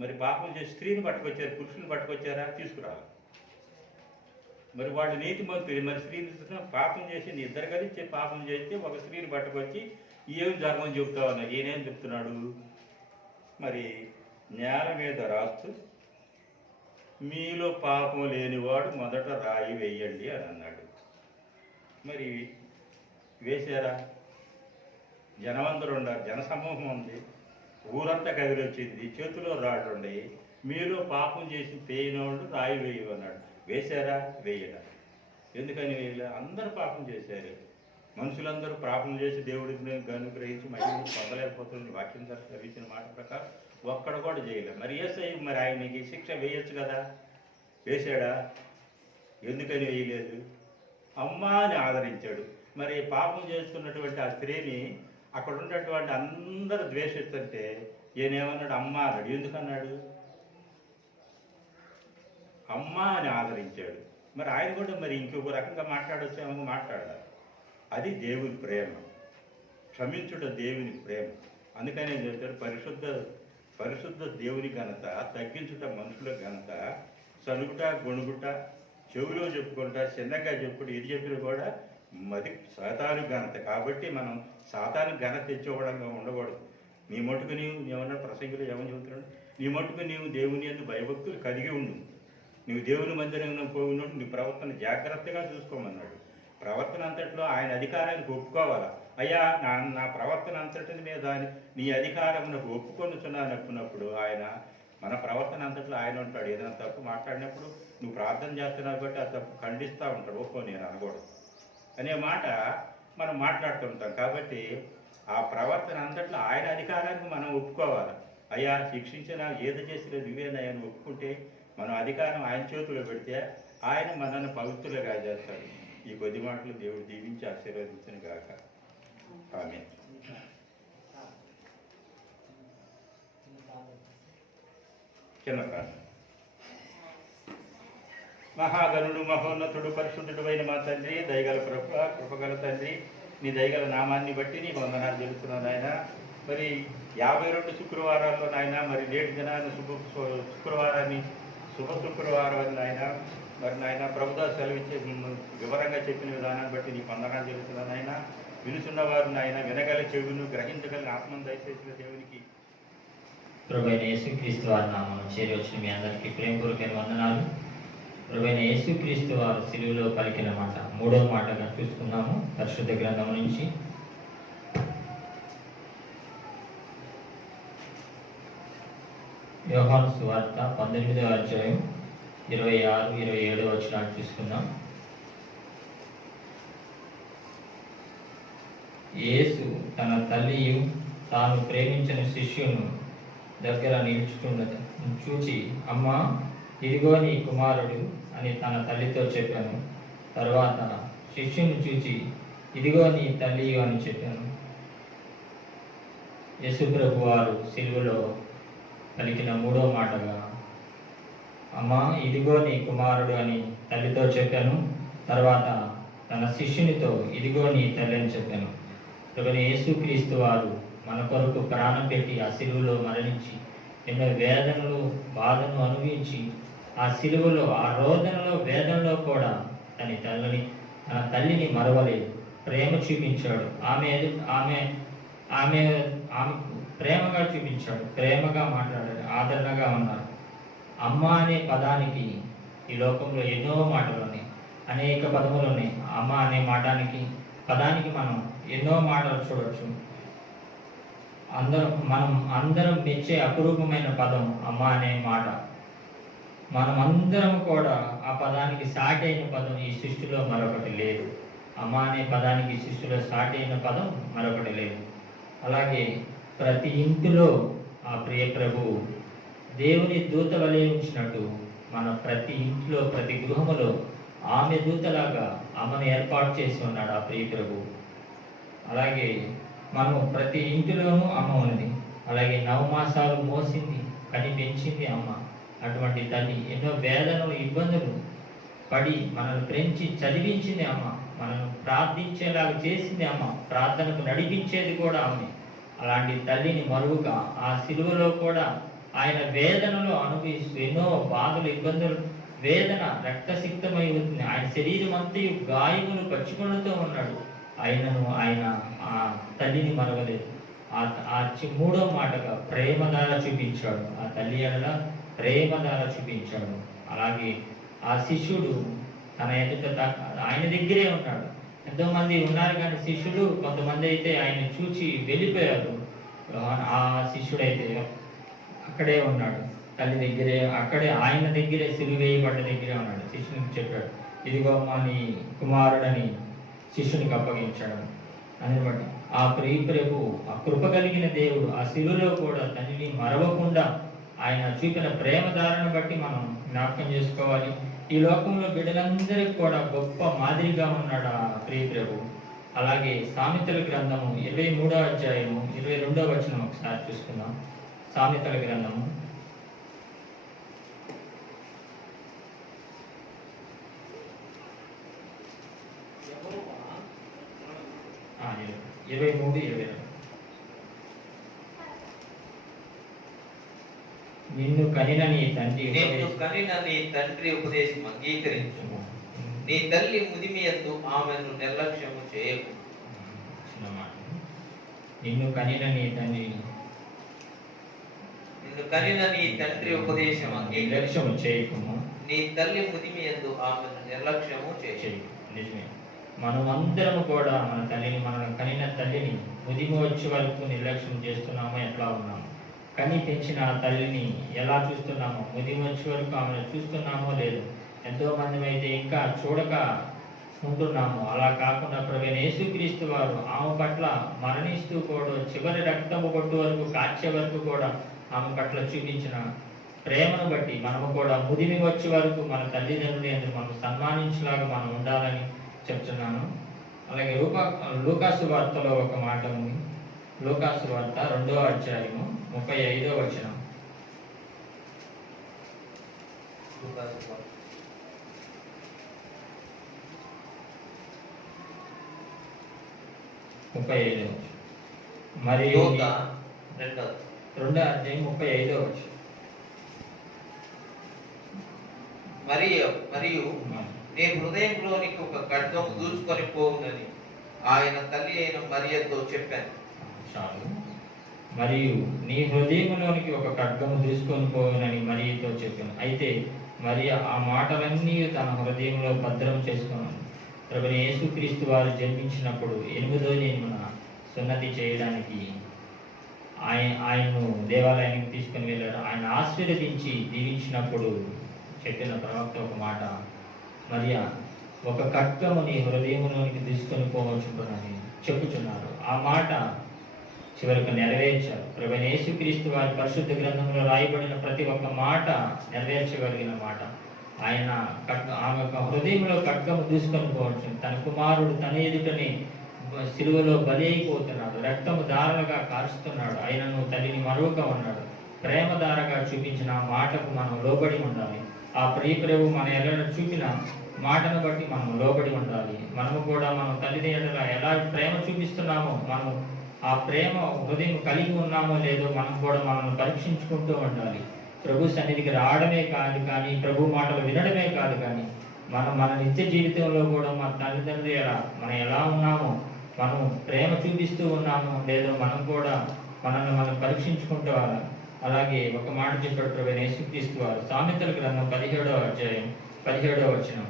మరి పాపం చేసి స్త్రీని పట్టుకొచ్చారు, పురుషుని పట్టుకొచ్చారా? తీసుకురావాలి. మరి వాళ్ళు నీతిమంతులు. మరి స్త్రీని పాపం చేసి ఇద్దరు కలిసి పాపం చేస్తే ఒక స్త్రీని పట్టుకొచ్చి ఏం ధర్మం చెబుతావు అన్నారు. ఈయనేం చెప్తున్నాడు? మరి నేల మీద రాస్తూ మీలో పాపం లేనివాడు మొదట రాయి వేయండి అని అన్నాడు. మరి వేశారా? జనమందరూ ఉన్నారు, జనసమూహం ఉంది, ఊరంతా కదిలొచ్చింది, చేతిలో రాళ్ళు ఉన్నాయి. మీలో పాపం చేసి పేయినోళ్ళు రాయి వేయమన్నాడు. వేశారా? వేయడా? ఎందుకని వేయలే? అందరూ పాపం చేశారు. మనుషులందరూ పాపం చేసి దేవుడిని అనుగ్రహించి మహిళను పొందలేకపోతుంది. వాక్యం చదివించిన మాట ప్రకారం ఒక్కడ కూడా చేయలేదు. మరి యేసయ్య మరి ఆయనకి శిక్ష వేయచ్చు కదా, వేశాడా? ఎందుకని వేయలేదు? అమ్మా అని ఆదరించాడు. మరి పాపం చేస్తున్నటువంటి ఆ స్త్రీని అక్కడ ఉన్నటువంటి అందరూ ద్వేషిస్తుంటే ఈయనేమన్నాడు? అమ్మ అన్నాడు. ఎందుకన్నాడు? అమ్మ అని ఆదరించాడు. మరి ఆయన కూడా మరి ఇంకొక రకంగా మాట్లాడొచ్చేమో మాట్లాడాలి. అది దేవుని ప్రేమ, క్షమించుట దేవుని ప్రేమ. అందుకనే చెప్తాడు పరిశుద్ధ దేవుని ఘనత, తగ్గించుట మనుషుల ఘనత, సనుగుట గొణుగుట, చెవిలో చెప్పుకుంటా, చిన్నగా చెప్పుకుంటా, ఇది చెప్పినా కూడా మరి సాతాను ఘనత. కాబట్టి మనం సాతాను ఘనత తెచ్చుకోవడంగా ఉండకూడదు. నీ మటుకు నీవు ఏమన్నా ప్రసంగిలో ఏమని చెబుతున్నాడు? నీ మటుకు నీవు దేవుని యందు భయభక్తులు కలిగి ఉండు. నువ్వు దేవుని మందిరంలో పోయినట్టు నీ ప్రవర్తన జాగ్రత్తగా చూసుకోమన్నాడు. ప్రవర్తన అంతట్లో ఆయన అధికారానికి ఒప్పుకోవాలా? అయ్యా నా ప్రవర్తన అంతటి మీద నీ అధికారమునకు ఒప్పుకొనుచున్నాను అన్నప్పుడు ఆయన మన ప్రవర్తన అంతట్లో ఆయన ఉంటాడు. ఏదైనా తప్పు మాట్లాడినప్పుడు నువ్వు ప్రార్థన చేస్తున్నావు బట్టి ఆ తప్పు ఖండిస్తూ ఉంటాడు. ఒప్పో నేను అనకూడదు అనే మాట మనం మాట్లాడుతుంటాం. కాబట్టి ఆ ప్రవర్తన అంతట్లో ఆయన అధికారానికి మనం ఒప్పుకోవాలి. అయ్యా శిక్షించిన ఏది చేసినా నువ్వేనని ఒప్పుకుంటే మనం అధికారం ఆయన చేతిలో పెడితే ఆయన మనల్ని పవిత్రులుగా చేస్తాడు. ఈ కొద్ది మాటలు దేవుడు దీవించి ఆశీర్వదించను గాక. ఆమేన్. చిన్న ప్రార్థన. మహాగణుడు మహోన్నతుడు పరిశుద్ధుడు అయిన మా తండ్రి, దయగల కృపగల తండ్రి, నీ దయగల నామాన్ని బట్టి నీకు వందనాలు తెలుస్తున్నాను నాయన. మరి 52 శుక్రవారాల్లో నాయన, మరి నేటి దినాన్ని శుక్రవారాన్ని శుభ శుక్రవారం అని నాయన, మరి నాయన ప్రభుదాస్ సెలవిచ్చే వివరంగా చెప్పిన విధానాన్ని బట్టి నీకు వందనాలు తెలుస్తున్నాను నాయన. వినుచున్నవారు నాయన వినగల చెవును గ్రహించగల ఆత్మను దయచేసిన దేవునికి ప్రభువైన యేసుక్రీస్తు వారి నామమున చేరి వచ్చిన మీ అందరికీ ప్రేమపూర్వకమైన వందనాలు. ప్రభువైన యేసుక్రీస్తు వారు సిలువలో పలికిన మాట 3వ మాటగా చూసుకున్నాము పరిశుద్ధ గ్రంథం నుంచి. యోహాను సువార్త 18వ అధ్యాయం 26, 27 వచనాలు చూసుకుందాం. యేసు తన తల్లియు తాను ప్రేమించిన శిష్యును దగ్గర నిలుచుకున్నది చూచి, అమ్మా ఇదిగో నీ కుమారుడు అని తన తల్లితో చెప్పాను. తర్వాత శిష్యుని చూచి, ఇదిగో నీ తల్లియు అని చెప్పాను. యేసుప్రభు వారు సిలువలో పలికిన 3వ మాటగా, అమ్మా ఇదిగో నీ కుమారుడు అని తల్లితో చెప్పాను. తర్వాత తన శిష్యునితో ఇదిగో నీ తల్లి అని చెప్పాను. ప్రభువైన యేసుక్రీస్తు వారు మన కొరకు ప్రాణం పెట్టి ఆ సిలువలో మరణించి ఎన్నో వేదనలు బాధను అనుభవించి ఆ సిలువలో ఆ రోదనలో వేదనలో కూడా తన తల్లిని మరవలేదు, ప్రేమ చూపించాడు. ఆమె ఆమె ఆమె ఆమెకు ప్రేమగా చూపించాడు, ప్రేమగా మాట్లాడాడు, ఆదరణగా ఉన్నారు. అమ్మ అనే పదానికి ఈ లోకంలో ఎన్నో మాటలు ఉన్నాయి, అనేక పదములు ఉన్నాయి. అమ్మ అనే పదానికి మనం ఎన్నో మాటలు చూడవచ్చు. అందరం మెచ్చే అపురూపమైన పదం అమ్మ అనే మాట. మనం అందరం కూడా ఆ పదానికి సాటి అయిన పదం ఈ సృష్టిలో మరొకటి లేదు. అమ్మ అనే పదానికి సృష్టిలో సాటి అయిన పదం మరొకటి లేదు. అలాగే ప్రతి ఇంటిలో ఆ ప్రియ ప్రభువు దేవుని దూత వలె ఉంచినట్టు మన ప్రతి ఇంట్లో ప్రతి గృహములో ఆమె దూతలాగా అమ్మను ఏర్పాటు చేసి ఉన్నాడు ఆ ప్రియ ప్రభువు. అలాగే మనము ప్రతి ఇంటిలోనూ అమ్మ ఉన్నది. అలాగే 9 మాసాలు మోసింది, కని పెంచింది అమ్మ. అటువంటి తల్లి ఎన్నో వేదనలు ఇబ్బందులు పడి మనల్ని పెంచి చదివించింది అమ్మ, మనల్ని ప్రార్థించేలాగా చేసింది అమ్మ, ప్రార్థనకు నడిపించేది కూడా ఆమె. అలాంటి తల్లిని మరువుగా ఆ సిలువలో కూడా ఆయన వేదనలు అనుభవిస్తూ ఎన్నో బాధలు ఇబ్బందులు వేదన రక్తసిక్తమై ఉంటుంది. ఆయన శరీరం అంతయు గాయములు పచ్చికొండుతూ ఉన్నాడు. ఆయన ఆ తల్లిని మరవలేదు. మూడో మాటగా ప్రేమ ద్వారా చూపించాడు. ఆ తల్లి ఎడల ప్రేమ ద్వారా చూపించాడు. అలాగే ఆ శిష్యుడు తన ఎదుట ఆయన దగ్గరే ఉన్నాడు. ఎంతోమంది ఉన్నారు కానీ శిష్యుడు కొంతమంది అయితే ఆయన చూచి వెళ్ళిపోయారు. ఆ శిష్యుడైతే అక్కడే ఉన్నాడు, తల్లి దగ్గరే, అక్కడే ఆయన దగ్గరే సిలువేయబడ్డ దగ్గరే ఉన్నాడు. శిష్యునికి చెప్పాడు, ఇదిగో అమ్మా నీ కుమారుడని శిష్యునికి అప్పగించాడు. అని బట్టి ఆ ప్రభు ఆ కృప కలిగిన దేవుడు ఆ శిలువలో కూడా తల్లిని మరవకుండా ఆయన చూపిన ప్రేమ దారిని బట్టి మనం జ్ఞాపకం చేసుకోవాలి. ఈ లోకంలో బిడ్డలందరికీ కూడా గొప్ప మాదిరిగా ఉన్నాడు ఆ ప్రభు. అలాగే సామెతల గ్రంథము 23వ అధ్యాయము 22వ వచనం ఒకసారి చూసుకుందాం. సామెతల గ్రంథము 23:22. నిన్ను కనిన నీ తండ్రి ఉపదేశం అంగీకరించు. నీ తల్లి ముదిమియందు ఆమెను నిర్లక్ష్యము చేయకు. నిన్ను కనిన నీ తండ్రి ఉపదేశం నిర్లక్ష్యము చేయకుము. నీ తల్లి ముదిమియందు ఆమెను నిర్లక్ష్యము చేయకు. నిజమే, మనమందరము కూడా మన తల్లిని, మన కనిన తల్లిని ముదిమి వచ్చే వరకు నిర్లక్ష్యం చేస్తున్నామో ఎట్లా ఉన్నాము? కని పెంచిన ఆ తల్లిని ఎలా చూస్తున్నామో, ముదిమి వచ్చే వరకు ఆమెను చూస్తున్నామో లేదు. ఎంతో మంది అయితే ఇంకా చూడక ఉంటున్నాము. అలా కాకుండా ప్రభువైన యేసుక్రీస్తు వారు ఆమె పట్ల మరణిస్తూ కూడా చివరి రక్తము కొట్టు వరకు కాచే వరకు కూడా ఆమె పట్ల చూపించిన ప్రేమను బట్టి మనము కూడా ముదిమి వచ్చే వరకు మన తల్లిదండ్రులు మనం సన్మానించేలాగా మనం ఉండాలని చెప్తున్నాను. అలాగే లూకాసు వార్తలో ఒక మాట ఉంది. లూకాసు వార్త 2వ అధ్యాయము 35వ వచనం. మరియు 2వ అధ్యాయం 35వ వచనం. మరియు నీ హృదయంలోనికి ఒక ఖడ్గము దూసుకొని పోవునని ఆయన తల్లి అయిన మరియతో చెప్పాను. చాలు. మరియు నీ హృదయంలోనికి ఒక ఖడ్గము దూసుకొని పోవునని మరియతో చెప్పాను. అయితే మరియ ఆ మాటలన్నీ తన హృదయంలో భద్రం చేసుకున్నాను. ప్రభువైన యేసుక్రీస్తు వారు జన్మించినప్పుడు 8వ దినమున సున్నతి చేయడానికి ఆయన్ను దేవాలయానికి తీసుకుని వెళ్ళారు. ఆయన ఆశీర్వదించి దీవించినప్పుడు చెప్పిన ప్రవక్త ఒక మాట, మరియా ఒక ఖడ్గము నీ హృదయంలోనికి తీసుకొని పోవచ్చునని చెప్పుచున్నారు. ఆ మాట చివరికి నెరవేర్చారు. ప్రభువైన యేసుక్రీస్తు వారి పరిశుద్ధ గ్రంథంలో రాయబడిన ప్రతి ఒక్క మాట నెరవేర్చగలిగిన మాట. ఆయన ఆమె హృదయంలో ఖడ్గము తీసుకొని పోవచ్చు. తన కుమారుడు తన ఎదుటని సిలువలో బలి అయిపోతున్నాడు, రక్తము ధారలుగా కారుస్తున్నాడు. ఆయనను తల్లిని మరొక ఉన్నాడు. ప్రేమ ధారగా చూపించిన ఆ మాటకు మనం లోబడి ఉండాలి. ఆ ఆ ప్రియ ప్రభు మన ఎడల చూపిన మాటను బట్టి మనం లోబడి ఉండాలి. మనము కూడా మనం తల్లిదండ్రుల ఎలా ప్రేమ చూపిస్తున్నామో, మనం ఆ ప్రేమ హృదయం కలిగి ఉన్నామో లేదో మనం కూడా మనల్ని పరీక్షించుకుంటూ ఉండాలి. ప్రభు సన్నిధికి రావడమే కాదు కానీ, ప్రభు మాటలు వినడమే కాదు కానీ, మన నిత్య జీవితంలో కూడా మన తల్లిదండ్రులు మనం ఎలా ఉన్నామో, మనం ప్రేమ చూపిస్తూ ఉన్నామో లేదో మనం కూడా మనల్ని మనం పరీక్షించుకుంటూ. అలాగే ఒక మాట చెప్పాడు ప్రభు యేసుక్రీస్తు వారు, సామెతల గ్రంథం 17వ అధ్యాయం 17వ వచనం.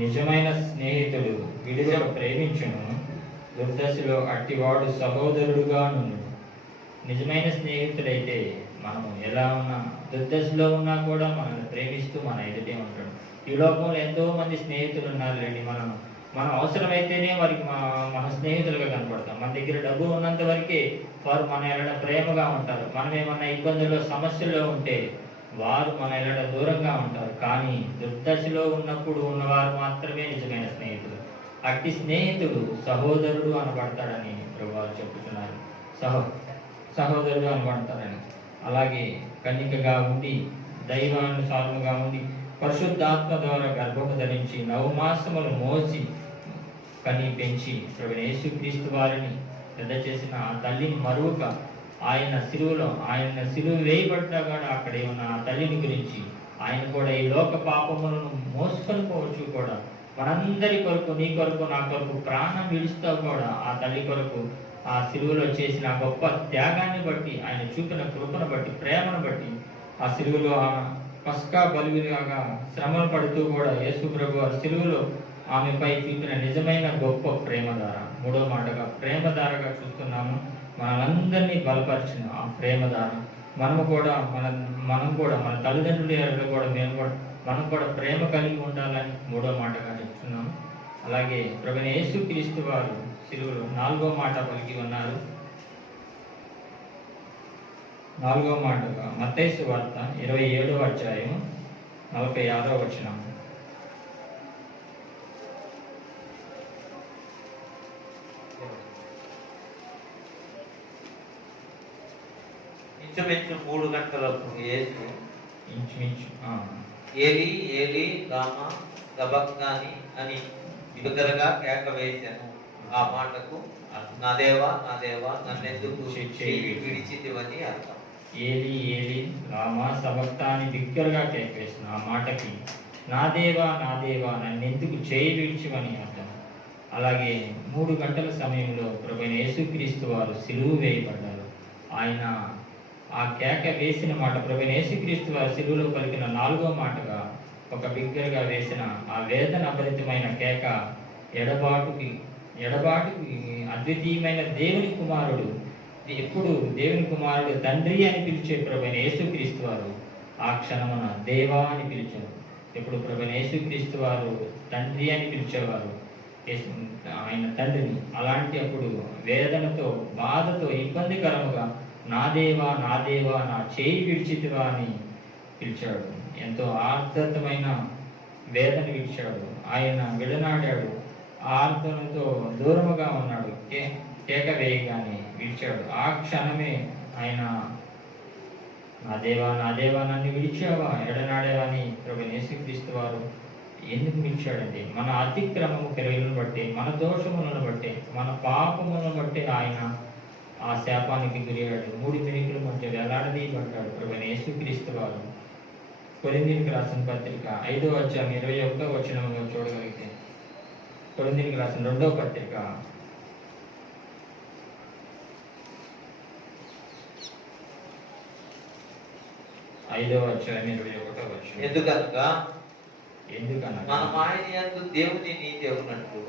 నిజమైన స్నేహితుడు విడుదల ప్రేమించును, దుర్దశలో అట్టివాడు సహోదరుడుగా నుండు. నిజమైన స్నేహితుడైతే మనము ఎలా ఉన్నా, దుర్దశలో ఉన్నా కూడా మనల్ని ప్రేమిస్తూ మన ఎదుటే ఉంటాడు. ఈ లోకంలో ఎంతో మంది స్నేహితులు ఉన్నారులేండి. మనం అవసరమైతేనే వారికి మన స్నేహితులుగా కనపడతాం. మన దగ్గర డబ్బు ఉన్నంత వరకే వారు మన ఎడల ప్రేమగా ఉంటారు. మనం ఏమన్నా ఇబ్బందుల్లో సమస్యల్లో ఉంటే వారు మన ఎడల దూరంగా ఉంటారు. కానీ దుర్దశలో ఉన్నప్పుడు ఉన్నవారు మాత్రమే నిజమైన స్నేహితులు. అట్టి స్నేహితుడు సహోదరుడు అనబడతాడని ప్రభువారు చెప్తున్నారు. సహోదరుడు అనబడతారని. అలాగే కన్నికగా ఉండి, దైవానుసారముగా ఉండి, పరిశుద్ధాత్మ ద్వారా గర్భము ధరించి 9 మాసములు మోసి కని పెంచి ప్రభు యేసుక్రీస్తు వారిని పెద్ద చేసిన ఆ తల్లిని మరువక, ఆయన సిలువ వేయబడ్డా కూడా అక్కడే ఉన్న ఆ తల్లిని గురించి, ఆయన కూడా ఈ లోక పాపములను మోసుకొని పోవచ్చు కూడా, మనందరి కొరకు, నీ కొరకు, నా కొరకు ప్రాణం విడుస్తూ కూడా ఆ తల్లి కొరకు ఆ సిలువలో చేసిన గొప్ప త్యాగాన్ని బట్టి, ఆయన చూపిన కృపను బట్టి, ప్రేమను బట్టి, ఆ సిలువలో పస్కా బలిలాగా శ్రమలు పడుతూ కూడా యేసు ప్రభు సిలువలో ఆమెపై చూపిన నిజమైన గొప్ప ప్రేమధార. 3వ మాటగా ప్రేమధారగా చూస్తున్నాము. మనందరినీ బలపరిచిన ఆ ప్రేమధార మనం కూడా మన తల్లిదండ్రుల కూడా మనం కూడా ప్రేమ కలిగి ఉండాలని 3వ మాటగా చెప్తున్నాము. అలాగే ప్రభు యేసుక్రీస్తు వారు సిలువలో 4వ మాట పలికి ఉన్నారు. 4వ మాటగా మత్తయి సువార్త 27వ అధ్యాయం 46వ వచనం. ఇంచుమించు 3 గంటలప్పుడు యేసు ఇంచుమించు ఏలి ఏలి లామా సబక్తాని అని బిగ్గరగా కేక వేశాను. ఆ మాటకు నా దేవా నా దేవా నన్నెందుకు విడిచితివని అర్థం. ఏలి ఏలి లామా సబక్తాని బిగ్గరగా కేక వేసిన ఆ మాటకి నా దేవా నన్నెందుకు చేయి విడిచివని అర్థం. అలాగే 3 గంటల సమయంలో ప్రభువైన యేసుక్రీస్తు వారు సిలువ వేయబడ్డారు. ఆయన ఆ కేక వేసిన మాట, ప్రభువైన యేసుక్రీస్తు వారు సిలువలో పలికిన 4వ మాటగా ఒక బిగ్గరగా వేసిన ఆ వేదన అపరితమైన కేక, ఎడబాటుకి అద్వితీయమైన దేవుని కుమారుడు, ఎప్పుడు దేవుని కుమారుడు తండ్రి అని పిలిచే ప్రభువైన యేసుక్రీస్తు వారు ఆ క్షణమున దేవా అని పిలిచారు. ఎప్పుడు ప్రభువైన యేసుక్రీస్తు వారు తండ్రి అని పిలిచేవారు ఆయన తండ్రిని. అలాంటి అప్పుడు వేదనతో, బాధతో, ఇబ్బందికరముగా నా దేవా నా చేయి విడిచితివా అని పిలిచాడు. ఎంతో ఆర్ద్రతమైన వేదన విడిచాడు. ఆయన విడనాడాడు. ఆర్ద్రతతో దూరముగా ఉన్నాడు. కేక వేయగానే విడిచాడు. ఆ క్షణమే ఆయన నా దేవా నన్ను విడిచావా, ఎడనాడావా అని ప్రభువైన యేసుక్రీస్తు వారు ఎందుకు పిలిచాడంటే, మన అతిక్రమము క్రియలను బట్టి, మన దోషములను బట్టి, మన పాపములను బట్టి ఆయన ఆ శాపానికి గురయ్యాడు. 3 మెలికల మధ్య వేలాడదీయబడ్డాడు ప్రభువైన యేసుక్రీస్తు వారు. కొరింథీయులకు రాసిన పత్రిక 5వ అధ్యాయం 21వ వచనంలో చూడగలిగితే, కొరింథీయులకు రాసిన 2వ పత్రిక 5వ అధ్యాయం 21వ వచనం. ఎందుకనగా మనం ఆయన యందు దేవుని నీతి ఉన్నట్టు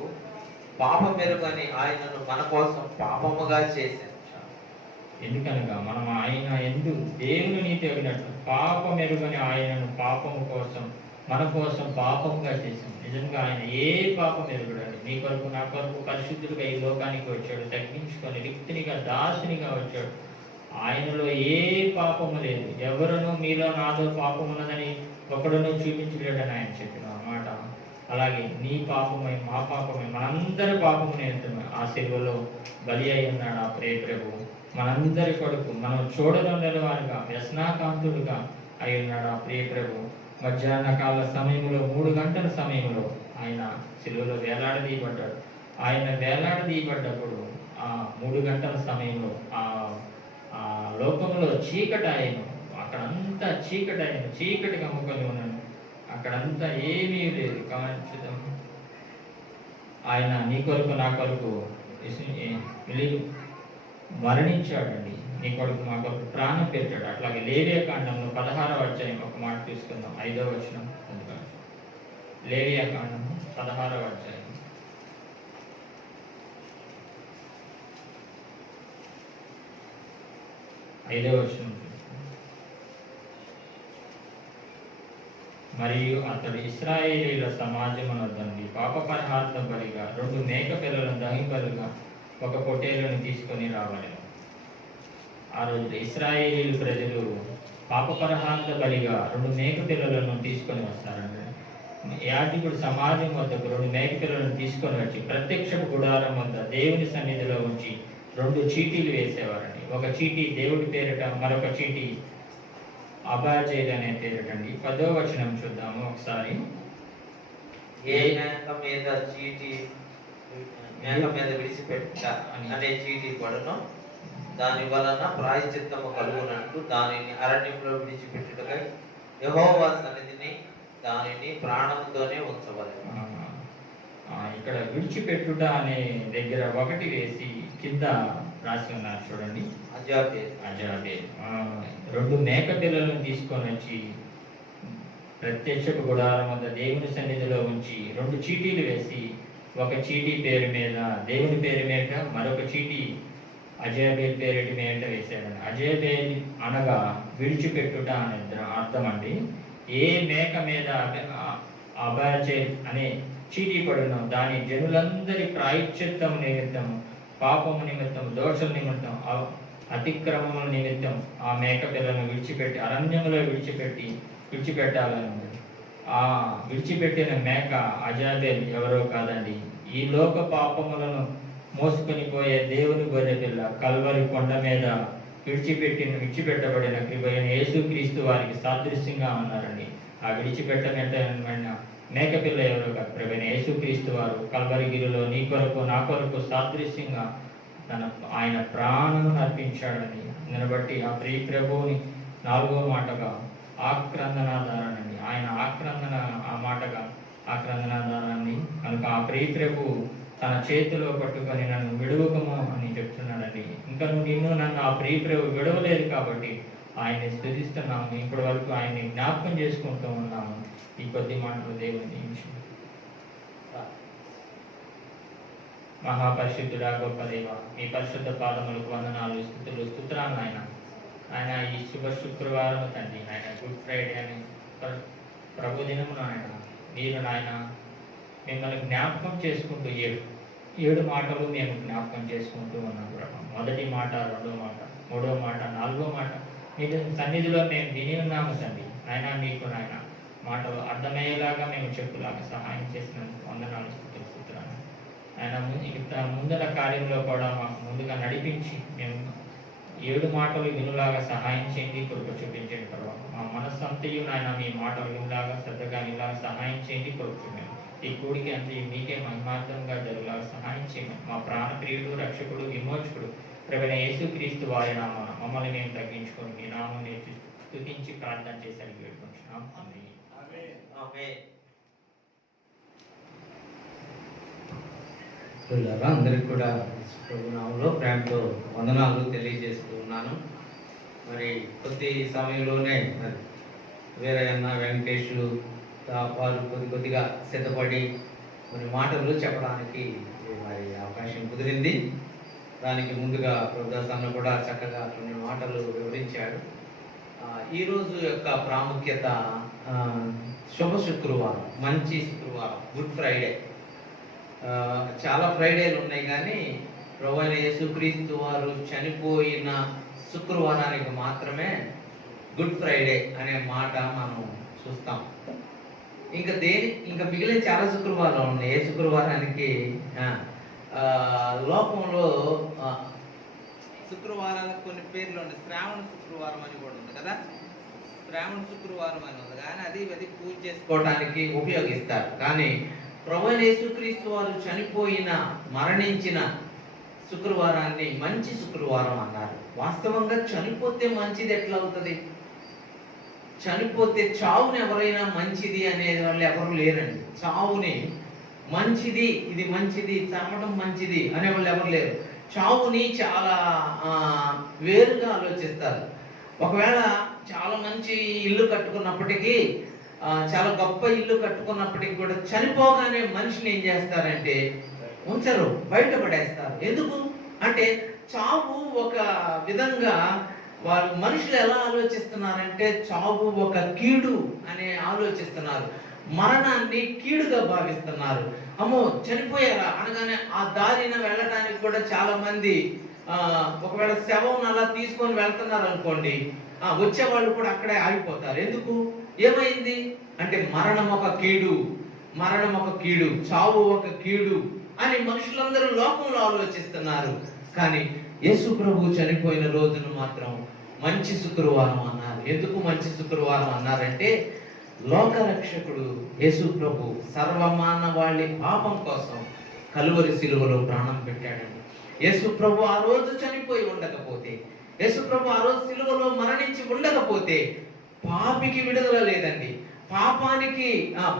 పాపమెరుగని ఆయనను మన కోసం పాపముగా చేశాను. ఎందుకనగా మనం ఆయన యందు దేవుని నీతి అయినట్టు పాపమెరుగని ఆయనను పాపము కోసం మన కోసం పాపముగా చేశాం. నిజంగా ఆయన ఏ పాపం ఎరుగడండి. నీ కొరకు నా కొరకు పరిశుద్ధుడిగా ఈ లోకానికి వచ్చాడు. తగ్గించుకొని రిక్తినిగా దాసునిగా వచ్చాడు. ఆయనలో ఏ పాపము లేదు. ఎవరునూ మీలో నాదో పాపం ఉన్నదని ఒకడును చూపించలేడని ఆయన చెప్పిన మాట అలాగే నీ పాపమై మా పాపమై మనందరి పాపము నిమిత్తమే ఆ శిలువలో బలి అయి ఉన్నాడు ఆ ప్రియ ప్రభు. మనందరి కొడుకు, మనం చూడదొండని వారుగా వ్యసనాకాంతుడుగా అయి ఉన్నాడు ఆ ప్రియ ప్రభు. మధ్యాహ్న కాల సమయంలో 3 గంటల సమయంలో ఆయన శిలువలో వేలాడదీయబడ్డాడు. ఆయన వేలాడదీయబడ్డప్పుడు ఆ 3 గంటల సమయంలో ఆ లోకంలో చీకటి ఆయన, అక్కడంతా చీకటి ఆయన, చీకటి కమ్ముకొని ఉన్నాడు. అక్కడంతా ఏమీ లేదు. కాంచుతం ఆయన నీ కొరకు నా కొరకు మరణించాడండి. నీ కొరకు మా కొరకు ప్రాణం పెట్టాడు. అట్లాగే లేవియా కాండంలో 16వ అధ్యాయం ఒక మాట తీసుకుందాం, 5వ వచనం. లేవియా కాండం 16వ అధ్యాయం 5వ వచనం. మరియు అతడు ఇశ్రాయేలీల సమాజమునొద్దండి పాప పరిహార్థ బలిగా 2 మేక పిల్లలను దహింపలుగా 1 పొట్టేలును తీసుకొని రావాలి. ఆ రోజు ఇశ్రాయేలీలు ప్రజలు పాప పరిహార్థ బలిగా 2 మేక పిల్లలను తీసుకొని వస్తారండి. యాజకుడు సమాజం వద్దకు 2 మేక పిల్లలను తీసుకొని వచ్చి ప్రత్యక్ష గుడారం వద్ద దేవుని సన్నిధిలో ఉంచి 2 చీటీలు వేసేవారండి. ఒక చీటీ దేవుడి పేరిట, మరొక చీటీ అబాజేల్ అనే పేరిటండి. 10వ వచనం చూద్దాము ఒకసారి. ఏ మేక మీద చీటీ, మేక మీద విడిచిపెట్ట అనే చీటీ పడును, దాని వలన ప్రాయశ్చిత్తము కలుగునట్టు దానిని అరణ్యంలో విడిచిపెట్టుటకై యెహోవా సన్నిధిని దానిని ప్రాణంతోనే ఉంచవలెను. ఇక్కడ విడిచిపెట్టుట అనే దగ్గర 1 వేసి కింద రాసి ఉన్నారు చూడండి, అజాబేల్. 2 మేక పిల్లలను తీసుకొని వచ్చి ప్రత్యక్షపు గుడారం వద్ద దేవుని సన్నిధిలో ఉంచి 2 చీటీలు వేసి, ఒక చీటీ పేరు మీద దేవుని పేరు మీద, మరొక చీటీ అజాబేల్ పేరు మీద వేశాడండి. అజాబేల్ అనగా విడిచిపెట్టుట అనే అర్థం అండి. ఏ మేక మీద అబాజేల్ అనే చీటీ పడును దాని జనులందరి ప్రాయశ్చిత్తము నిమిత్తం, పాపము నిమిత్తం, దోషం నిమిత్తం, అతిక్రమముల నిమిత్తం ఆ మేక పిల్లలను విడిచిపెట్టి అరణ్యములో విడిచిపెట్టాలని. ఆ విడిచిపెట్టిన మేక అజాబేల్ ఎవరో కాదండి, ఈ లోక పాపములను మోసుకొని పోయే దేవుని గొర్రె పిల్ల, కల్వరి కొండ మీద విడిచిపెట్టబడిన కృపైన యేసుక్రీస్తు వారికి సాదృశ్యంగా ఉన్నారండి. ఆ విడిచిపెట్టబడిన మేకపిల్ల ఎవరో కాదు, ప్రభువైన యేసుక్రీస్తు వారు కల్వరి గిరిలో నీ కొరకు నా కొరకు సాదృశ్యంగా ఆయన ప్రాణమును అర్పించాడని నిలబట్టి ఆ ప్రియ ప్రభువుని 4వ మాటగా ఆక్రందనాధారాన్ని, ఆయన ఆక్రందనాధారాన్ని కనుక ఆ ప్రియ ప్రభు తన చేతిలో పట్టుకొని నన్ను విడువకము అని చెప్తున్నాడండి. ఇంకా నిన్ను నన్ను ఆ ప్రియ ప్రభు విడవలేదు కాబట్టి ఆయన్ని స్తుతిస్తున్నాము. ఇప్పటి వరకు ఆయన్ని జ్ఞాపకం చేసుకుంటూ ఉన్నాము. ఈ కొద్ది మాటలు దేవుని దీవించు. మహాపరిశుద్ధుడా, గొప్ప దేవ, మీ పరిశుద్ధ పాదములకు వందనాలు, స్తుతులు, స్తోత్రాలు నాయన. ఆయన ఈ శుభ శుక్రవారం తండ్రి, ఆయన గుడ్ ఫ్రైడే అని ప్రభు దినమున ఆయన మీరు నాయన మిమ్మల్ని జ్ఞాపకం చేసుకుంటూ 7 మాటలు మేము జ్ఞాపకం చేసుకుంటూ ఉన్నాం ప్రభు. మొదటి మాట, 2వ మాట, 3వ మాట, 4వ మాట మీ సన్నిధిలో మేము విని ఉన్నాము తండ్రి. ఆయన మీకు నాయన మాటలు అర్థమయ్యేలాగా మేము చెప్పులాగా సహాయం చేసినందుకు వందనాలు, స్తుతులు. ఆయన ముందర కార్యంలో కూడా మాకు ముందుగా నడిపించి మేము 7 మాటలు వినులాగా సహాయం చేయండి, కొరకు చూపించండి ప్రభావ. మా మనస్సంతయు నాయన మీ మాటలు వినులాగా శ్రద్ధగా వినులాగా సహాయం చేయండి, కొరకు చూడండి. ఈ కూడికి అంతే మీకే మహిమార్థంగా జరుగులాగా సహాయం చేయండి. మా ప్రాణప్రియుడు, రక్షకుడు, విమోచకుడు ప్రభువైన యేసుక్రీస్తు వారి నామమున మమ్మల్ని మేము తగ్గించుకొని మీ నామం నేర్చి స్తుతించి ప్రార్థన చేసి అడిగి వేడుకుంటున్నాం. అందరికి కూడా ప్రభు నామములో ప్రేమతో వందనాలు తెలియజేస్తూ ఉన్నాను. మరి కొద్ది సమయంలోనే మరి వీరయ్యన్న, వెంకటేషు వారు కొద్దిగా సిద్ధపడి మరి మాటలు చెప్పడానికి మరి అవకాశం కుదిరింది. దానికి ముందుగా ప్రభుదాస్ అన్న కూడా చక్కగా కొన్ని మాటలు వివరించాడు. ఈరోజు యొక్క ప్రాముఖ్యత శుభ శుక్రవారం, మంచి శుక్రవారం, గుడ్ ఫ్రైడే. చాలా ఫ్రైడేలు ఉన్నాయి, కానీ ప్రభువైన యేసుక్రీస్తు వారు చనిపోయిన శుక్రవారానికి మాత్రమే గుడ్ ఫ్రైడే అనే మాట మనం చూస్తాం. ఇంకా మిగిలిన చాలా శుక్రవారం ఉన్నాయి. ఏ శుక్రవారానికి లోకంలో శుక్రవారాలకు కొన్ని పేర్లు ఉన్నాయి. శ్రావణ శుక్రవారం అని కూడా ఉంది కదా, శ్రావణ శుక్రవారం అని ఉంది. కానీ అది పూజ చేసుకోవడానికి ఉపయోగిస్తారు. కానీ ప్రభువైన యేసుక్రీస్తు వారు మరణించిన శుక్రవారాన్ని మంచి శుక్రవారం అన్నారు. వాస్తవంగా చనిపోతే మంచిది ఎట్లా అవుతుంది? చనిపోతే చావుని ఎవరైనా మంచిది అనే వాళ్ళు ఎవరు లేరండి. చావుని మంచిది, ఇది మంచిది, చావడం మంచిది అనేవాళ్ళు ఎవరు లేరు. చావుని చాలా వేరుగా ఆలోచిస్తారు. ఒకవేళ చాలా మంచి ఇల్లు కట్టుకున్నప్పటికీ, చాలా గొప్ప ఇల్లు కట్టుకున్నప్పటికీ కూడా చనిపోగానే మనిషిని ఏం చేస్తారంటే ఉంచరు, బయటపడేస్తారు. ఎందుకు అంటే చావు ఒక విధంగా వాళ్ళు మనుషులు ఎలా ఆలోచిస్తున్నారంటే చావు ఒక కీడు అని ఆలోచిస్తున్నారు. మరణాన్ని కీడుగా భావిస్తున్నారు. అమ్మో చనిపోయారా అనగానే ఆ దారిన వెళ్ళడానికి కూడా చాలా మంది ఒకవేళ శవం అలా తీసుకొని వెళ్తున్నారు అనుకోండి, వచ్చే వాళ్ళు కూడా అక్కడే ఆగిపోతారు. ఎందుకు? ఏమైంది అంటే మరణం ఒక కీడు, మరణం ఒక కీడు, చావు ఒక కీడు అని మనుషులందరూ లోకంలో ఆలోచిస్తున్నారు. కానీ యేసు ప్రభు చనిపోయిన రోజును మాత్రం మంచి శుక్రవారం అన్నారు. ఎందుకు మంచి శుక్రవారం అన్నారంటే లోకరక్షకుడు యేసు ప్రభు సర్వమానవాళి పాపం కోసం కలువరి సిలువలో ప్రాణం పెట్టాడండి. యేసు ప్రభు ఆ రోజు చనిపోయి ఉండకపోతే, యేసు ప్రభు ఆ రోజు సిలువలో మరణించి ఉండకపోతే పాపికి విడుదల లేదండి.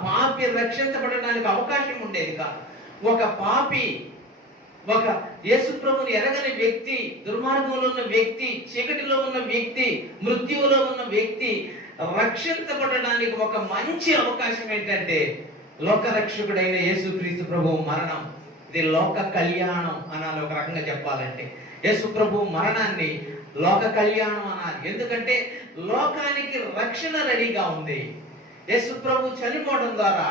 పాపి రక్షించబడడానికి అవకాశం ఉండేది కాదు. ఒక పాపి, ఒక యేసు ప్రభుని ఎరగని వ్యక్తి, దుర్మార్గంలో ఉన్న వ్యక్తి, చీకటిలో ఉన్న వ్యక్తి, మృత్యువులో ఉన్న వ్యక్తి రక్షించబడడానికి ఒక మంచి అవకాశం ఏంటంటే లోకరక్షకుడైన యేసుక్రీస్తు ప్రభు మరణం. ఇది లోక కళ్యాణం అనాలి. ఒక రకంగా చెప్పాలంటే యేసు ప్రభు మరణాన్ని లోక కళ్యాణం అనాలి. ఎందుకంటే లోకానికి రక్షణ రెడీగా ఉంది. యేసు ప్రభు చనిపోవడం ద్వారా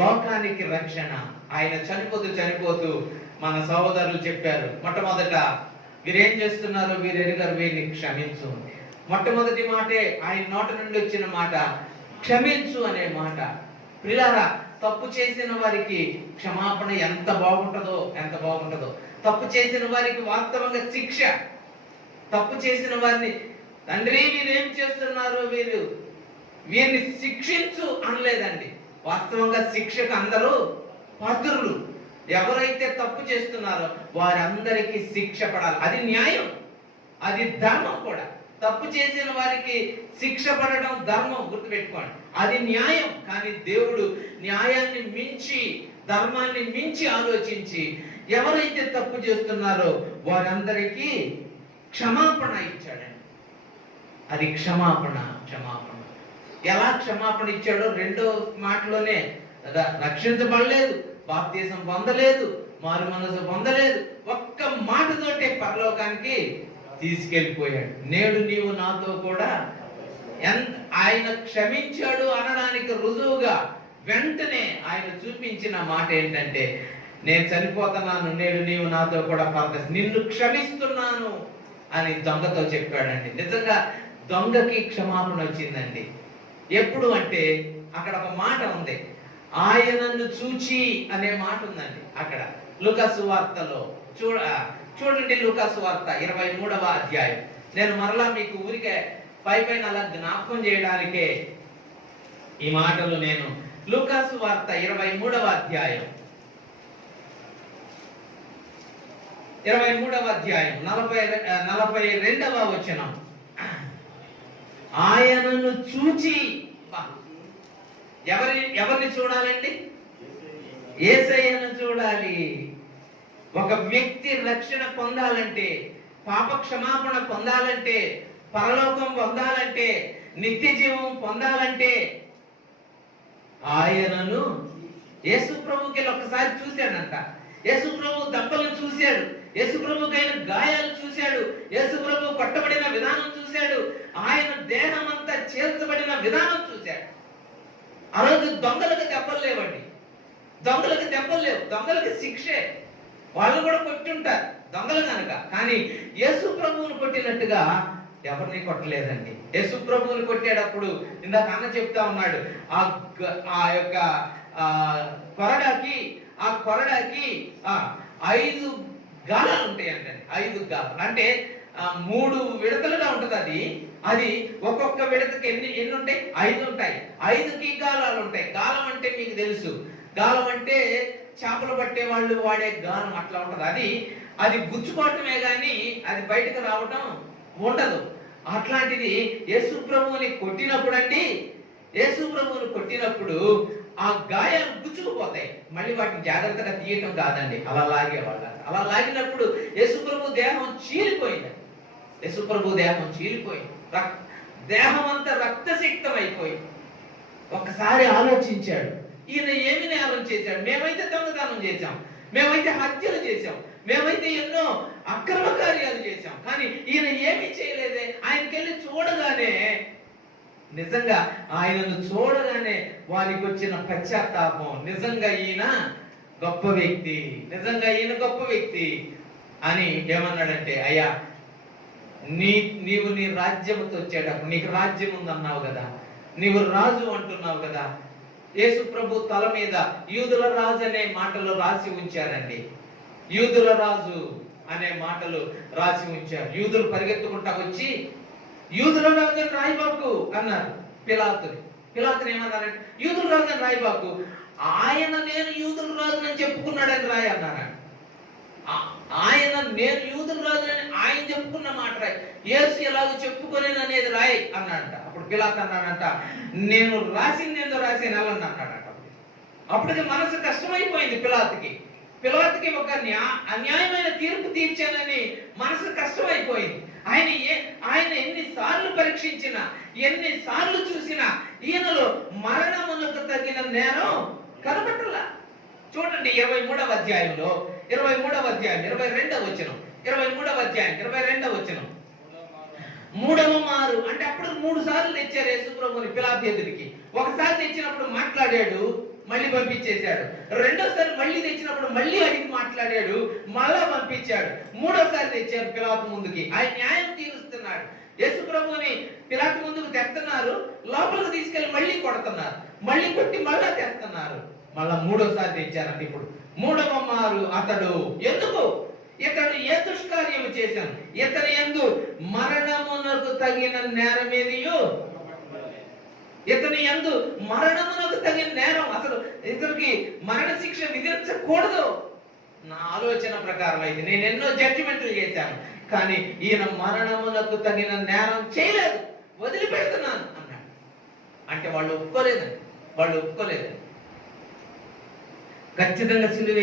లోకానికి రక్షణ. ఆయన చనిపోతూ మన సహోదరులు చెప్పారు, మొట్టమొదట వీరేం చేస్తున్నారు, వీరు ఎరుగరు, వీరిని క్షమించు. మొట్టమొదటి మాటే ఆయన నోట నుండి వచ్చిన మాట క్షమించు అనే మాట. ప్రియులారా, తప్పు చేసిన వారికి క్షమాపణ ఎంత బాగుంటుందో. తప్పు చేసిన వారికి వాస్తవంగా శిక్ష. తప్పు చేసిన వారిని తండ్రి వీరేం చేస్తున్నారు, వీరిని శిక్షించు అనలేదండి. వాస్తవంగా శిక్షకు అందరూ పాత్రులు. ఎవరైతే తప్పు చేస్తున్నారో వారందరికీ శిక్ష పడాలి. అది న్యాయం, అది ధర్మం కూడా. తప్పు చేసిన వారికి శిక్ష పడడం ధర్మం, గుర్తుపెట్టుకోండి. అది న్యాయం. కానీ దేవుడు న్యాయాన్ని మించి, ధర్మాన్ని మించి ఆలోచించి ఎవరైతే తప్పు చేస్తున్నారో వారందరికీ క్షమాపణ ఇచ్చాడండి. అది క్షమాపణ. ఎలా క్షమాపణ ఇచ్చాడో రెండో మాటలోనే, రక్షించబడలేదు, బాప్తిసం పొందలేదు, మారు మనసు పొందలేదు, ఒక్క మాటతోటే పరలోకానికి తీసుకెళ్ళిపోయాడు. నేడు నీవు నాతో కూడా ఆయన క్షమించాడు అనడానికి రుజువుగా వెంటనే ఆయన చూపించిన మాట ఏంటంటే, నేను చనిపోతున్నాను, నేడు నీవు నాతో కూడా నిన్ను క్షమిస్తున్నాను అని దొంగతో చెప్పాడండి. నిజంగా దొంగకి క్షమాపణ వచ్చిందండి. ఎప్పుడు అంటే అక్కడ ఒక మాట ఉంది, ఆయనను చూచి అనే మాట ఉందండి అక్కడ లూకాసు వార్తలో. చూడండి లూకాసు వార్త 23వ అధ్యాయం. నేను మరలా మీకు ఊరికే పైన అలా జ్ఞాపకం చేయడానికే ఈ మాటలు నేను లూకాసు వార్త 23వ అధ్యాయం 42వ వచనం. ఆయనను చూచి, ఎవరిని చూడాలండి? యేసయ్యను చూడాలి. ఒక వ్యక్తి రక్షణ పొందాలంటే, పాప క్షమాపణ పొందాలంటే, పరలోకం పొందాలంటే, నిత్య జీవం పొందాలంటే ఆయనను యేసు ప్రభుకి ఒకసారి చూశాడంట. యేసు ప్రభు దెబ్బలను చూశాడు, యేసు ప్రభుకైన గాయాలు చూశాడు, యేసు ప్రభు కొట్టబడిన విధానం చూశాడు, ఆయన దేహం అంతా చేల్చబడిన విధానం చూశాడు. ఆ రోజు దొంగలకు దెబ్బలు లేవండి, దొంగలకు దెబ్బలు లేవు, దొంగలకు శిక్షే. వాళ్ళు కూడా కొట్టుంటారు దొంగలు కనుక. కానీ యేసు ప్రభువును కొట్టినట్టుగా ఎవరిని కొట్టలేదండి. యేసు ప్రభువుని కొట్టేటప్పుడు ఇందాక అన్న చెప్తా ఉన్నాడు, ఆ యొక్క కొరడాకి 5 గాలాలు ఉంటాయి అంటే, 5 గాలాలు అంటే 3 విడతలుగా ఉంటది. అది ఒక్కొక్క విడతకి ఎన్ని ఉంటాయి? 5 ఉంటాయి. 5కి గాలాలు ఉంటాయి. గాలం అంటే మీకు తెలుసు, గాలం అంటే చేపలు పట్టే వాళ్ళు వాడే గాలం అట్లా ఉంటది. అది గుచ్చుకోవటమే గాని అది బయటకు రావటం ఉండదు. అట్లాంటిది యేసు ప్రభువుని కొట్టినప్పుడు ఆ గాయాలు గుచ్చుకుపోతాయి. మళ్ళీ వాటిని జాగ్రత్తగా తీయటం కాదండి, అలా లాగేవాళ్ళ. అలా లాగినప్పుడు యేసు ప్రభు దేహం చీలిపోయింది. యేసు ప్రభు దేహం చీలిపోయింది, దేహం అంతా రక్తసిక్తం అయిపోయింది. ఒక్కసారి ఆలోచించాడు, ఈయన ఏమి నేరం చేశాడు? మేమైతే దొంగతనం చేశాం, మేమైతే హత్యలు చేశాం, మేమైతే ఎన్నో అక్రమ కార్యాలు చేశాం, కానీ ఈయన ఏమీ చేయలేదే. ఆయనకెళ్ళి చూడగానే, నిజంగా ఆయనను చూడగానే వారికి వచ్చిన పశ్చాత్తాపం, నిజంగా ఈయన గొప్ప వ్యక్తి, నిజంగా ఈయన గొప్ప వ్యక్తి అని ఏమన్నాడంటే, అయ్యా నీవు నీ రాజ్యముతో వచ్చేటప్పుడు, నీకు రాజ్యం ఉందన్నావు కదా, నీవు రాజు అంటున్నావు కదా. యేసు ప్రభు తల మీద యూదుల రాజు అనే మాటలు రాసి ఉంచారండి. యూదుల రాజు అనే మాటలు రాసి ఉంచారు. యూదులు పరిగెత్తుకుంటా వచ్చి యూదుల రాజు అని రాయిబాకు అన్నారు పిలాతుని ఏమన్నారంటే, యూదుల రాజు అని రాయిబాకు. ఆయన నేను యూదుల రాజు అని చెప్పుకున్నాడని రాయి అన్నారా? ఆయన నేను యూదుల రాజు అని ఆయన చెప్పుకున్న మాట రాయి, యేసు ఎలాగో చెప్పుకొని అనేది రాయి అన్నాడంట. అప్పుడు పిలాతు అన్నాడంట, నేను రాసింది ఏందో రాసి నెలని అన్నాడంట. అప్పటికి మనసు కష్టమైపోయింది పిలాతుకి ఒక అన్యాయమైన తీర్పు తీర్చానని మనసు కష్టమైపోయింది. ఆయన ఎన్నిసార్లు పరీక్షించినా, ఎన్నిసార్లు చూసినా ఈయనలో మరణమునకు తగిన నేరం కనబట్టలా. చూడండి 23వ అధ్యాయంలో 22వ వచనం, 23వ వచనం. 3వ మారు అంటే అప్పుడు 3 సార్లు తెచ్చారు యేసు ప్రభువుని పిలాతు ఎదురికి. ఒకసారి తెచ్చినప్పుడు మాట్లాడాడు, మళ్ళీ పంపించేశాడు. రెండోసారి మళ్ళీ తెచ్చినప్పుడు మళ్ళీ అడిగి మాట్లాడాడు, మళ్ళా పంపించాడు. 3వసారి తెచ్చారు పిలాతు ముందుకి, ఆయన న్యాయం తీరుస్తున్నాడు. యేసు ప్రభువుని పిలాతు ముందుకు తెస్తున్నారు, లోపలికి తీసుకెళ్లి మళ్ళీ కొడుతున్నారు, మళ్ళీ కొట్టి మళ్ళా తెస్తున్నారు. మళ్ళా 3వసారి తెచ్చారండి. ఇప్పుడు 3వ మారు అతడు ఇతడు ఏ దుష్కార్యము చేశాను, ఇతని యందు మరణమునకు తగిన నేరమేదియో, ఇతని యందు మరణమునకు తగిన నేరం, అసలు ఇతనికి మరణ శిక్ష విధించకూడదు. నా ఆలోచన ప్రకారం అయితే నేను ఎన్నో జడ్జిమెంట్లు చేశాను, కానీ ఈయన మరణమునకు తగిన నేరం చేయలేదు, వదిలిపెడుతున్నాను అన్నాడు. అంటే వాళ్ళు ఒప్పుకోలేదండి. ఖచ్చితంగా సిలువ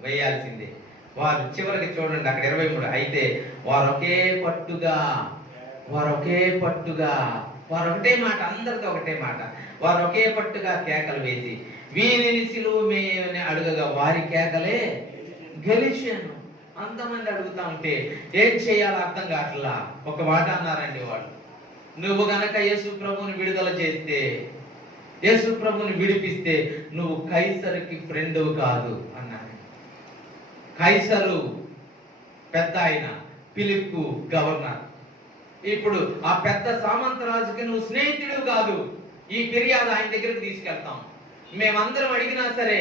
వేయాల్సిందే. వారు చివరికి చూడండి అక్కడ 23. అయితే వారు ఒకే పట్టుగా వారు ఒకటే మాట, అందరితో ఒకటే మాట, వారు ఒకే పట్టుగా కేకలు వేసి వీరిని సిలువ వేయమని అడుగగా వారి కేకలే గెలిచాను. అంతమంది అడుగుతా ఉంటే ఏం చేయాలో అర్థం కావట్లా. ఒక మాట అన్నారండి వాళ్ళు, నువ్వు గనక యేసు ప్రభువుని విడుదల చేస్తే, యేసు ప్రభువుని విడిపిస్తే నువ్వు కైసరుకి ఫ్రెండ్ కాదు అన్నాడు. కైసరు పెద్ద ఆయన, ఫిలిప్పు గవర్నర్. ఇప్పుడు ఆ పెద్ద సామంత రాజుకి నువ్వు స్నేహితుడు కాదు. ఈ ఫిర్యాదు ఆయన దగ్గరికి తీసుకెళ్తాం, మేమందరం అడిగినా సరే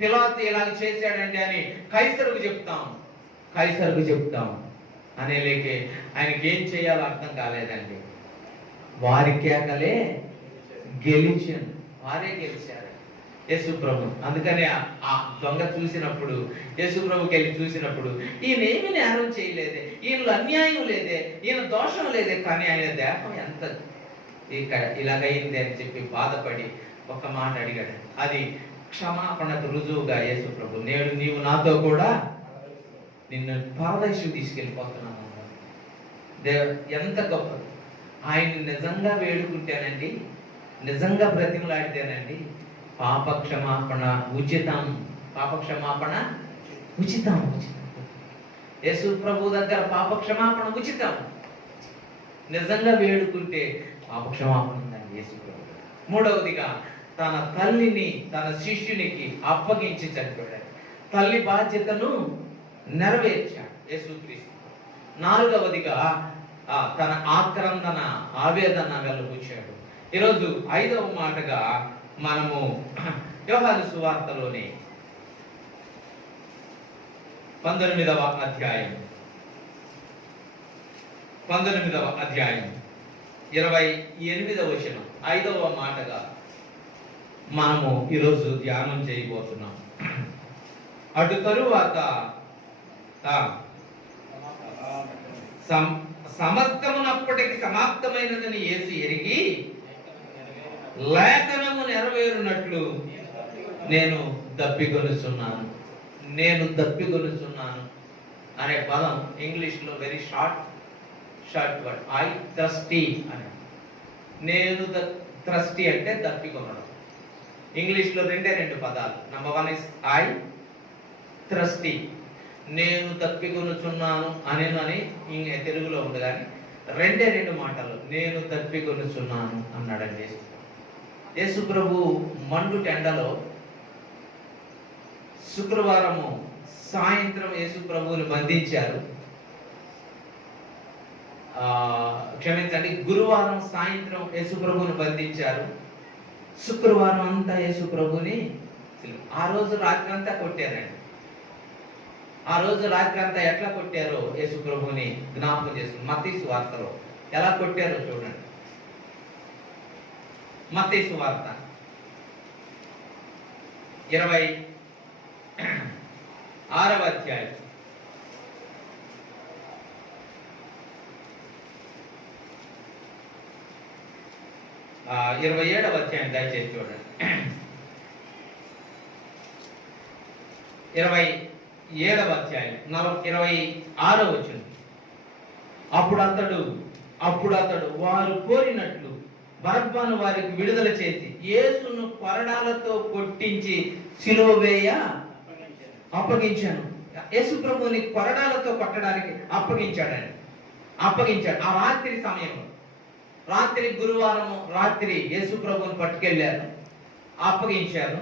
పిలాతు ఇలాగ చేశాడండి అని కైసరుకు చెప్తాం అనేలేకే ఆయనకి ఏం చేయాలో అర్థం కాలేదండి. వారి కేకలే గెలిచాను, వారే గెలిచారు యేసు ప్రభు. అందుకనే ఆ దొంగ చూసినప్పుడు, యేసు ప్రభుకి వెళ్ళి చూసినప్పుడు, ఈయన ఏమి నేరం చేయలేదే, ఈయనలో అన్యాయం లేదే, ఈయన దోషం లేదే, కానీ ఆయన దేహం ఎంత ఇలాగైంది అని చెప్పి బాధపడి ఒక మాట అడిగాడు. అది క్షమాపణకు రుజువుగా యేసు ప్రభు, నేడు నీవు నాతో కూడా నిన్ను పరదేశం తీసుకెళ్ళిపోతున్నాను. ఎంత గొప్పది. ఆయన నిజంగా వేడుకుంటేనండి, నిజంగా బ్రతిమలాడితేనండి పాప క్షమాపణ ఉచితం. యేసు ప్రభు దగ్గర పాప క్షమాపణ ఉచితం. నిజంగా వేడుకుంటే పాప క్షమాపణ ఉందండి యేసు ప్రభు. 3వదిగా తన తల్లిని తన శిష్యునికి అప్పగించి చనిపోయాడు. తల్లి బాధ్యతను నెరవేర్చాడు యేసుక్రీస్తు. నాలుగవదిగా తన ఆక్రందన ఆవేదన వెలుబుచ్చాడు. ఈరోజు ఐదవ మాటగా మనము యోహాను సువార్తలోని 19వ అధ్యాయం 28వ వచనం 5వ మాటగా మనము ఈరోజు ధ్యానం చేయబోతున్నాం. అటు తరువాత సమస్తమునప్పటికి సమాప్తమైనదని యేసు ఎరిగి లేఖనము నెరవేరునట్లు నేను దప్పికొనుచున్నాను అనే పదం ఇంగ్లీష్ లో very short word. I thirsty అని. నేను థర్స్టీ అంటే దప్పికొనడం. ఇంగ్లీష్ లో రెండు పదాలు. నంబర్ 1 ఇస్ ఐ థర్స్టీ, నేను దప్పికొనుచున్నాను అని తెలుగులో ఉంది, కానీ రెండు మాటలు నేను దప్పికొనుచున్నాను అన్నాడండి యేసు ప్రభు. మండు టెండలో శుక్రవారము సాయంత్రం యేసు ప్రభువుని బంధించారు. క్షమించండి, గురువారం సాయంత్రం యేసు ప్రభువుని బంధించారు. శుక్రవారం అంతా యేసు ప్రభుని ఆ రోజు రాత్రి అంతా కొట్టారండి. ఆ రోజు రాత్రి అంతా ఎట్లా కొట్టారో యేసు ప్రభుని జ్ఞాపకం చేసుకుని మత్తయి సువార్తలో ఎలా కొట్టారో చూడండి. మత్తయి సువార్త 26వ అధ్యాయం 27వ అధ్యాయం దయచేసి చూడండి. 27వ అధ్యాయం 26వ వచనం. అప్పుడు అతడు వారు కోరినట్లు బరబ్బను వారికి విడుదల చేసి యేసును కొరడాలతో కొట్టించి సిలువ వేయ అప్పగించాను. యేసు ప్రభువుని కొరడాలతో కొట్టడానికి అప్పగించాడు. ఆ రాత్రి సమయంలో, గురువారం రాత్రి యేసు ప్రభువుని పట్టుకెళ్ళారు, అప్పగించారు.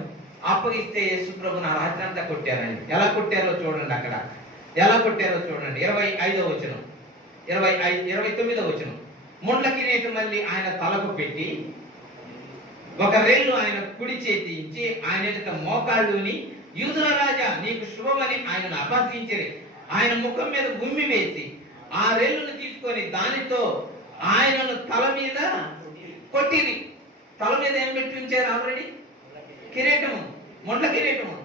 అప్పగిస్తే యేసు ప్రభుని ఆ రాత్రి అంతా కొట్టారండి. ఎలా కొట్టారో చూడండి. అక్కడ ఎలా కొట్టారో చూడండి. 25వ వచనం, 29వ వచనం. ముండ్ల కిరీటం మళ్ళీ ఆయన తలకు పెట్టి ఒక రెల్లు ఆయన కుడి చేతి ఇచ్చి ఆయన ఎదుట మోకాళ్ళుని యూదుల రాజా నీకు శుభమని ఆయనను అపహసించిరి. ఆయన ముఖం మీద గుమ్మి వేసి ఆ రెల్లును తీసుకొని దానితో ఆయనను తల మీద కొట్టిరి. తల మీద ఏం పెట్టి ఉంచారు? ఆల్రెడీ కిరీటము, మొండ కిరీటము.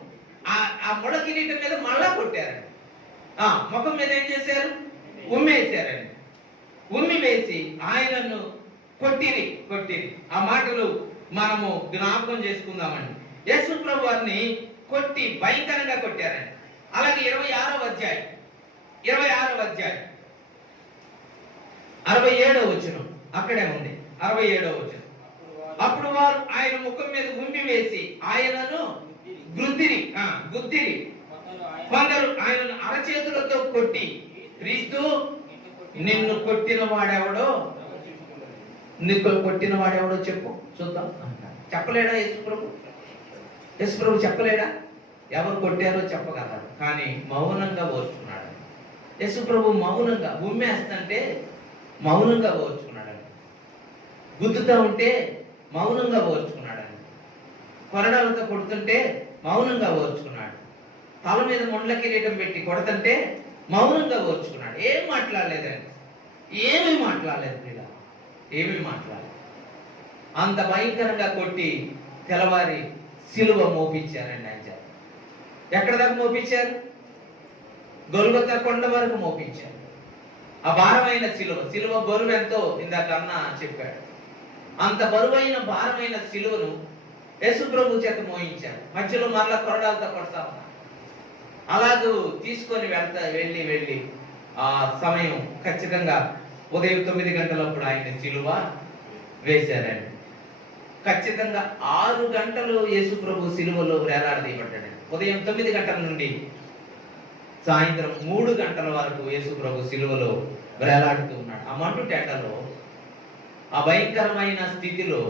ఆ మొండ కిరీటం మీద మళ్ళా కొట్టారండి. ముఖం మీద ఏం చేశారు? ఉమ్మేశారండి. ఉమ్మి వేసి ఆయనను కొట్టిరి. ఆ మాటలు మనము జ్ఞాపకం చేసుకుందామండి. యేసు ప్రభు వారిని కొట్టి భయంకరంగా కొట్టారండి. అలాగే 26వ అధ్యాయం 67వ వచనం అక్కడే ఉంది. 67వ వచనం. అప్పుడు వారు ఆయన ముఖం మీద ఉమ్మి వేసి ఆయనను గుద్దిరి. కొందరు ఆయనను అరచేతులతో కొట్టి, క్రీస్తు నిన్ను కొట్టిన వాడెవడో చెప్పు చూద్దాం. చెప్పలేడా యేసు ప్రభు చెప్పలేడా? ఎవరు కొట్టారో చెప్పగలరు, కానీ మౌనంగా ఓర్చుకున్నాడు యేసు ప్రభు. మౌనంగా ఉమ్మేస్తుంటే మౌనంగా ఓర్చుకున్నాడు. గుద్దుతా ఉంటే మౌనంగా ఓర్చుకున్నాడు. కొరడాలతో కొడుతుంటే మౌనంగా ఓర్చుకున్నాడు. తల మీద ముండ్ల కిరీటం పెట్టి కొడుతుంటే మౌనంగా ఓర్చుకున్నాడు. ఏం మాట్లాడలేదండి, ఏమీ మాట్లాడలేదు. అంత భయంకరంగా కొట్టి తెల్లవారి సిలువ మోపించారండి. ఆయన ఎక్కడ దాకా మోపించారు? గొల్గొతా కొండ వరకు మోపించారు. ఆ భారమైన సిలువ బరువు ఎంతో ఇందాక అన్న చెప్పాడు. అంత బరువైన భారమైన సిలువను యేసు ప్రభు చేత మోయించారు. మధ్యలో మరలా కొరడాలతో కొడతా ఉన్నారు. అలాగూ తీసుకొని వెళ్ళి ఆ సమయం ఖచ్చితంగా ఉదయం 9 గంటలప్పుడు ఆయన సిలువ వేశారండి. ఖచ్చితంగా 6 గంటలు యేసు ప్రభు సిలువలో వేలాడదీయబడ్డాడు. ఉదయం 9 గంటల నుండి సాయంత్రం 3 గంటల వరకు యేసు ప్రభు సిలువలో వేలాడుతూ ఉన్నాడు. ఆ మండు టెండలో, ఆ భయంకరమైన స్థితిలో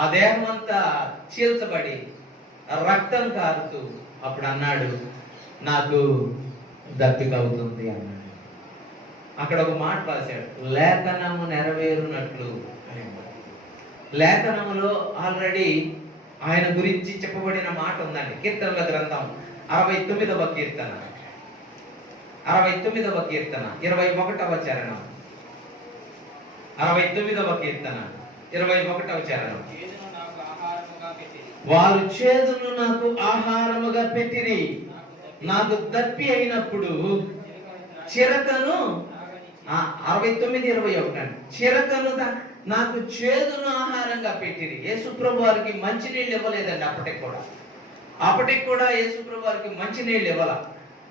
ఆ దేహం అంతా చీల్చబడి రక్తం కారుతూ అప్పుడు అన్నాడు, నాకు దప్పిక అవుతుంది అన్నాడు. అక్కడ ఒక మాట రాశాడు, లేఖనము నెరవేరునట్లు అని. లేఖనములో ఆల్రెడీ ఆయన గురించి చెప్పబడిన మాట ఉందండి. కీర్తనల గ్రంథం 69వ కీర్తన 69వ కీర్తన 21వ చరణం. 69వ కీర్తన 21వ చరణం. వారు చేదును నాకు ఆహారముగా పెట్టిరి, నాకు దప్పి అయినప్పుడు చిరకను 69:21 అండి. చిరకను నాకు చేదును ఆహారంగా పెట్టిరి. యేసుప్రభు వారికి మంచినీళ్ళు ఇవ్వలేదండి. అప్పటికి కూడా యేసుప్రభు వారికి మంచినీళ్ళు ఇవ్వాల.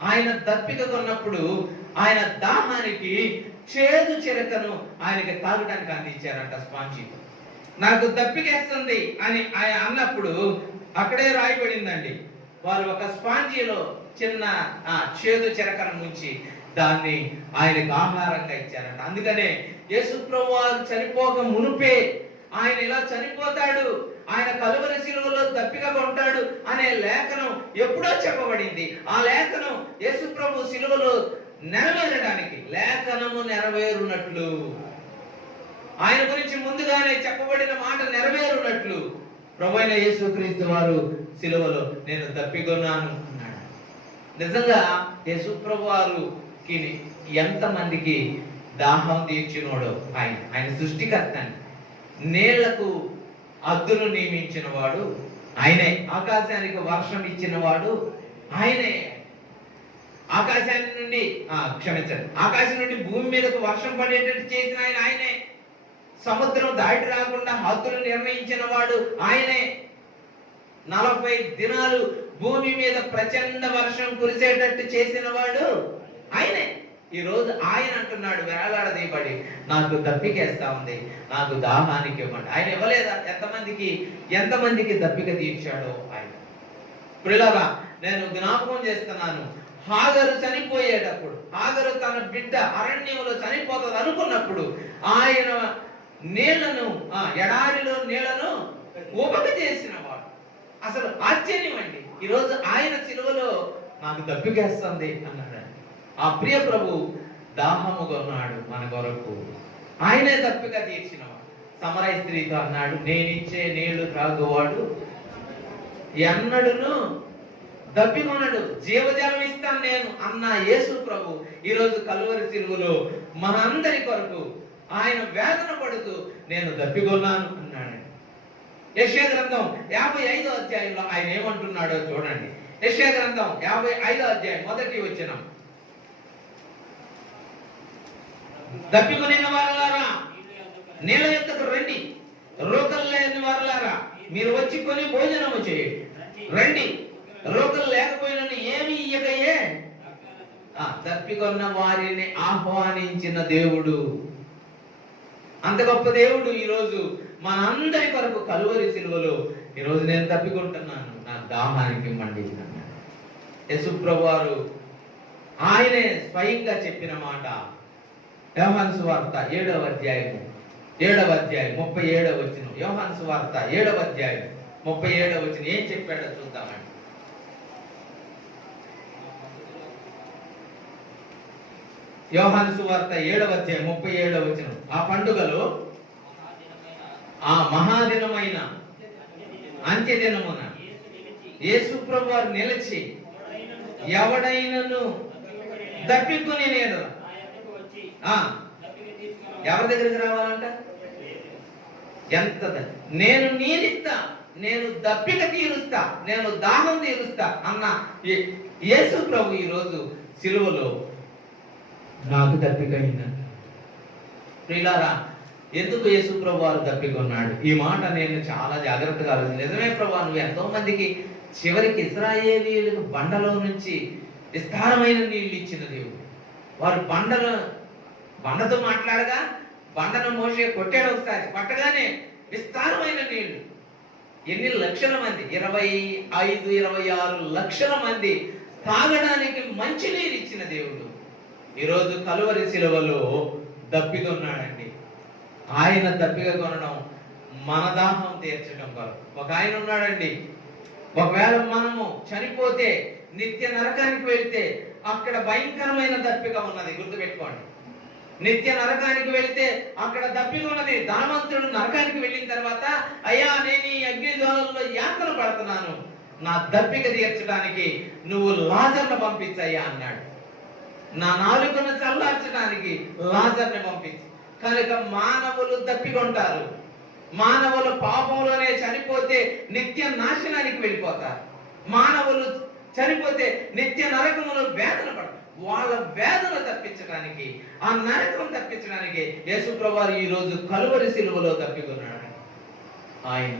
ఆయన దప్పిక కొన్నప్పుడు ఆయన దాహానికి చేదు చిరకను ఆయనకి తాగడానికి అందించారంట స్పాంజీ. నాకు దప్పికేస్తుంది అని ఆయన అన్నప్పుడు అక్కడే రాయబడిందండి, వారు ఒక స్పాంజీలో చిన్న చేదు చిరకను ముంచి దాన్ని ఆయనకు ఆహారంగా ఇచ్చారంట. అందుకనే యేసుప్రభు వారు చనిపోక మునుపే ఆయన ఇలా చనిపోతాడు, ఆయన కలువరి శిలువలో దప్పిక కొంటాడు అనే లేఖనం ఎప్పుడో చెప్పబడింది. ఆ లేఖనం యేసుప్రభు శిలువలో నెరవేరడానికి, లేఖనము నెరవేరునట్లు, ఆయన గురించి ముందుగానే చెప్పబడిన మాట నెరవేరునట్లు ప్రభువైన యేసుక్రీస్తు వారు శిలువలో నేను దప్పికొన్నాను అన్నాడు. నిజంగా యేసుప్రభు వారికి ఎంతమందికి దాహం తీర్చినోడో ఆయన సృష్టికర్త. నీళ్లకు అద్దును నియమించిన వాడు ఆయనే, ఆకాశానికి వర్షం ఇచ్చిన వాడు ఆయనే, ఆకాశం నుండి భూమి మీదకు వర్షం పడేటట్టు చేసిన ఆయనే, సముద్రం దాటి రాకుండా హద్దులు నిర్ణయించిన వాడు ఆయనే, 40 దినాలు భూమి మీద ప్రచండ వర్షం కురిసేటట్టు చేసిన వాడు ఆయనే. ఈ రోజు ఆయన అంటున్నాడు వేలాడదీయబడి, నాకు దప్పికేస్తా ఉంది, నాకు దాహానికి ఇవ్వండి. ఆయన ఇవ్వలేదా? ఎంతమందికి దప్పిక తీర్చాడో ఆయన. ప్రియులారా, నేను జ్ఞాపకం చేస్తున్నాను, హాగరు చనిపోయేటప్పుడు, హాగరు తన బిడ్డ అరణ్యంలో చనిపోతుంది అనుకున్నప్పుడు ఆయన నీళ్లను, ఎడారిలో నీళ్లను ఉపక చేసిన వాడు. అసలు ఆశ్చర్యం అండి. ఈరోజు ఆయన సిలువలో నాకు దప్పికేస్తుంది అన్నాడు. ఆ ప్రియ ప్రభు దాహముగా ఉన్నాడు మన కొరకు, ఆయనే దప్పిక తీర్చినవాడు. సమరయ స్త్రీతో అన్నాడు, నేనిచ్చే నీళ్లు త్రాగువాడు ఎన్నడును దప్పికొనడు, జీవజలం ఇస్తాను నేను అన్న యేసు ప్రభు ఈరోజు కలువరి సిలువలో మనందరి కొరకు ఆయన వేదన పడుతూ నేను దప్పికొన్నాను అన్నాడు. యెషయా గ్రంథం 55వ అధ్యాయంలో ఆయన ఏమంటున్నాడో చూడండి. యెషయా గ్రంథం 55వ అధ్యాయం 1వ వచనం. దప్పికొనిన వారలారా నీళ్ళ యొద్దకు రండి, రోకలు లేని వారలారా మీరు వచ్చి కొని భోజనము చేయండి. రండి, రోకలు లేకపోయిన ఏమి ఇయ్యకయే. దప్పికొన్న వారిని ఆహ్వానించిన దేవుడు, అంత గొప్ప దేవుడు ఈరోజు మనందరి కొరకు కలువరి సిలువలో ఈరోజు నేను తప్పికొంటున్నాను, నాకు దాహానికి ఇవ్వండి అన్నాడు. యేసుప్రభు వారు ఆయనే స్వయంగా చెప్పిన మాట. యోహాను సువార్త 7వ అధ్యాయం 37వ వచనం. యోహాను సువార్త 7వ అధ్యాయం 37వ వచనం ఏం చెప్పాడో చూద్దామండి. యోహాను సువార్త 7వ అధ్యాయం 37వ వచనం. ఆ పండుగలో, ఆ మహాదినమైన అంత్యదినమున యేసు ప్రభు వారు నిలిచి ఎవడైనను దప్పికొని నేను ఎవరి దగ్గరికి రావాలంట? నేను నీరిస్తా, నేను దప్పిక తీరుస్తా, నేను దాహం తీరుస్తా అన్న యేసు ప్రభు ఈరోజు సిలువలో నాకు దప్పిక అయిందంట. ప్రియులారా, ఎందుకు యేసు ప్రభు వారు దప్పికొన్నాడు? ఈ మాట నేను చాలా జాగ్రత్తగా ఆలోచించాను. నిజమే ప్రభు, నువ్వు ఎంతో మందికి చివరికి ఇశ్రాయేలీయులకు బండలో నుంచి విస్తారమైన నీళ్లు ఇచ్చిన దేవుడు. వారు బండతో మాట్లాడగా బండను మోసే కొట్టాడు, ఒకసారి పట్టగానే విస్తారమైన నీళ్లు. ఎన్ని లక్షల మంది, 25-26 లక్షల మంది తాగడానికి మంచి నీరు ఇచ్చిన దేవుడు ఈరోజు కలువరి సిలువలో దప్పికొన్నాడండి. ఆయన దప్పిక కొనడం మన దాహం తీర్చడం కొరకు. ఒక ఆయన ఉన్నాడండి, ఒకవేళ మనము చనిపోతే నిత్య నరకానికి వెళ్తే అక్కడ భయంకరమైన దప్పిక ఉన్నది, గుర్తుపెట్టుకోండి. నిత్య నరకానికి వెళ్తే అక్కడ దప్పిక ఉన్నది. ధనవంతుడు నరకానికి వెళ్ళిన తర్వాత, అయ్యా నేను ఈ అగ్ని జ్వాలల్లో యాతన పడుతున్నాను, నా దప్పిక తీర్చడానికి నువ్వు లాజర్ను పంపించయ్యా అన్నాడు. నా నాలుకను చల్లార్చడానికి లాజర్ని పంపించు. కనుక మానవులు దప్పికొంటారు. మానవులు పాపంలోనే చనిపోతే నిత్య నాశనానికి వెళ్ళిపోతారు. మానవులు చనిపోతే నిత్య నరకములో వేదన పడతారు. వాళ్ళ వేదన తప్పించడానికి, ఆ నరకం తప్పించడానికి యేసుప్రభువారు ఈ రోజు కలువరి సిలువలో తప్పికొన్నాడు. ఆయన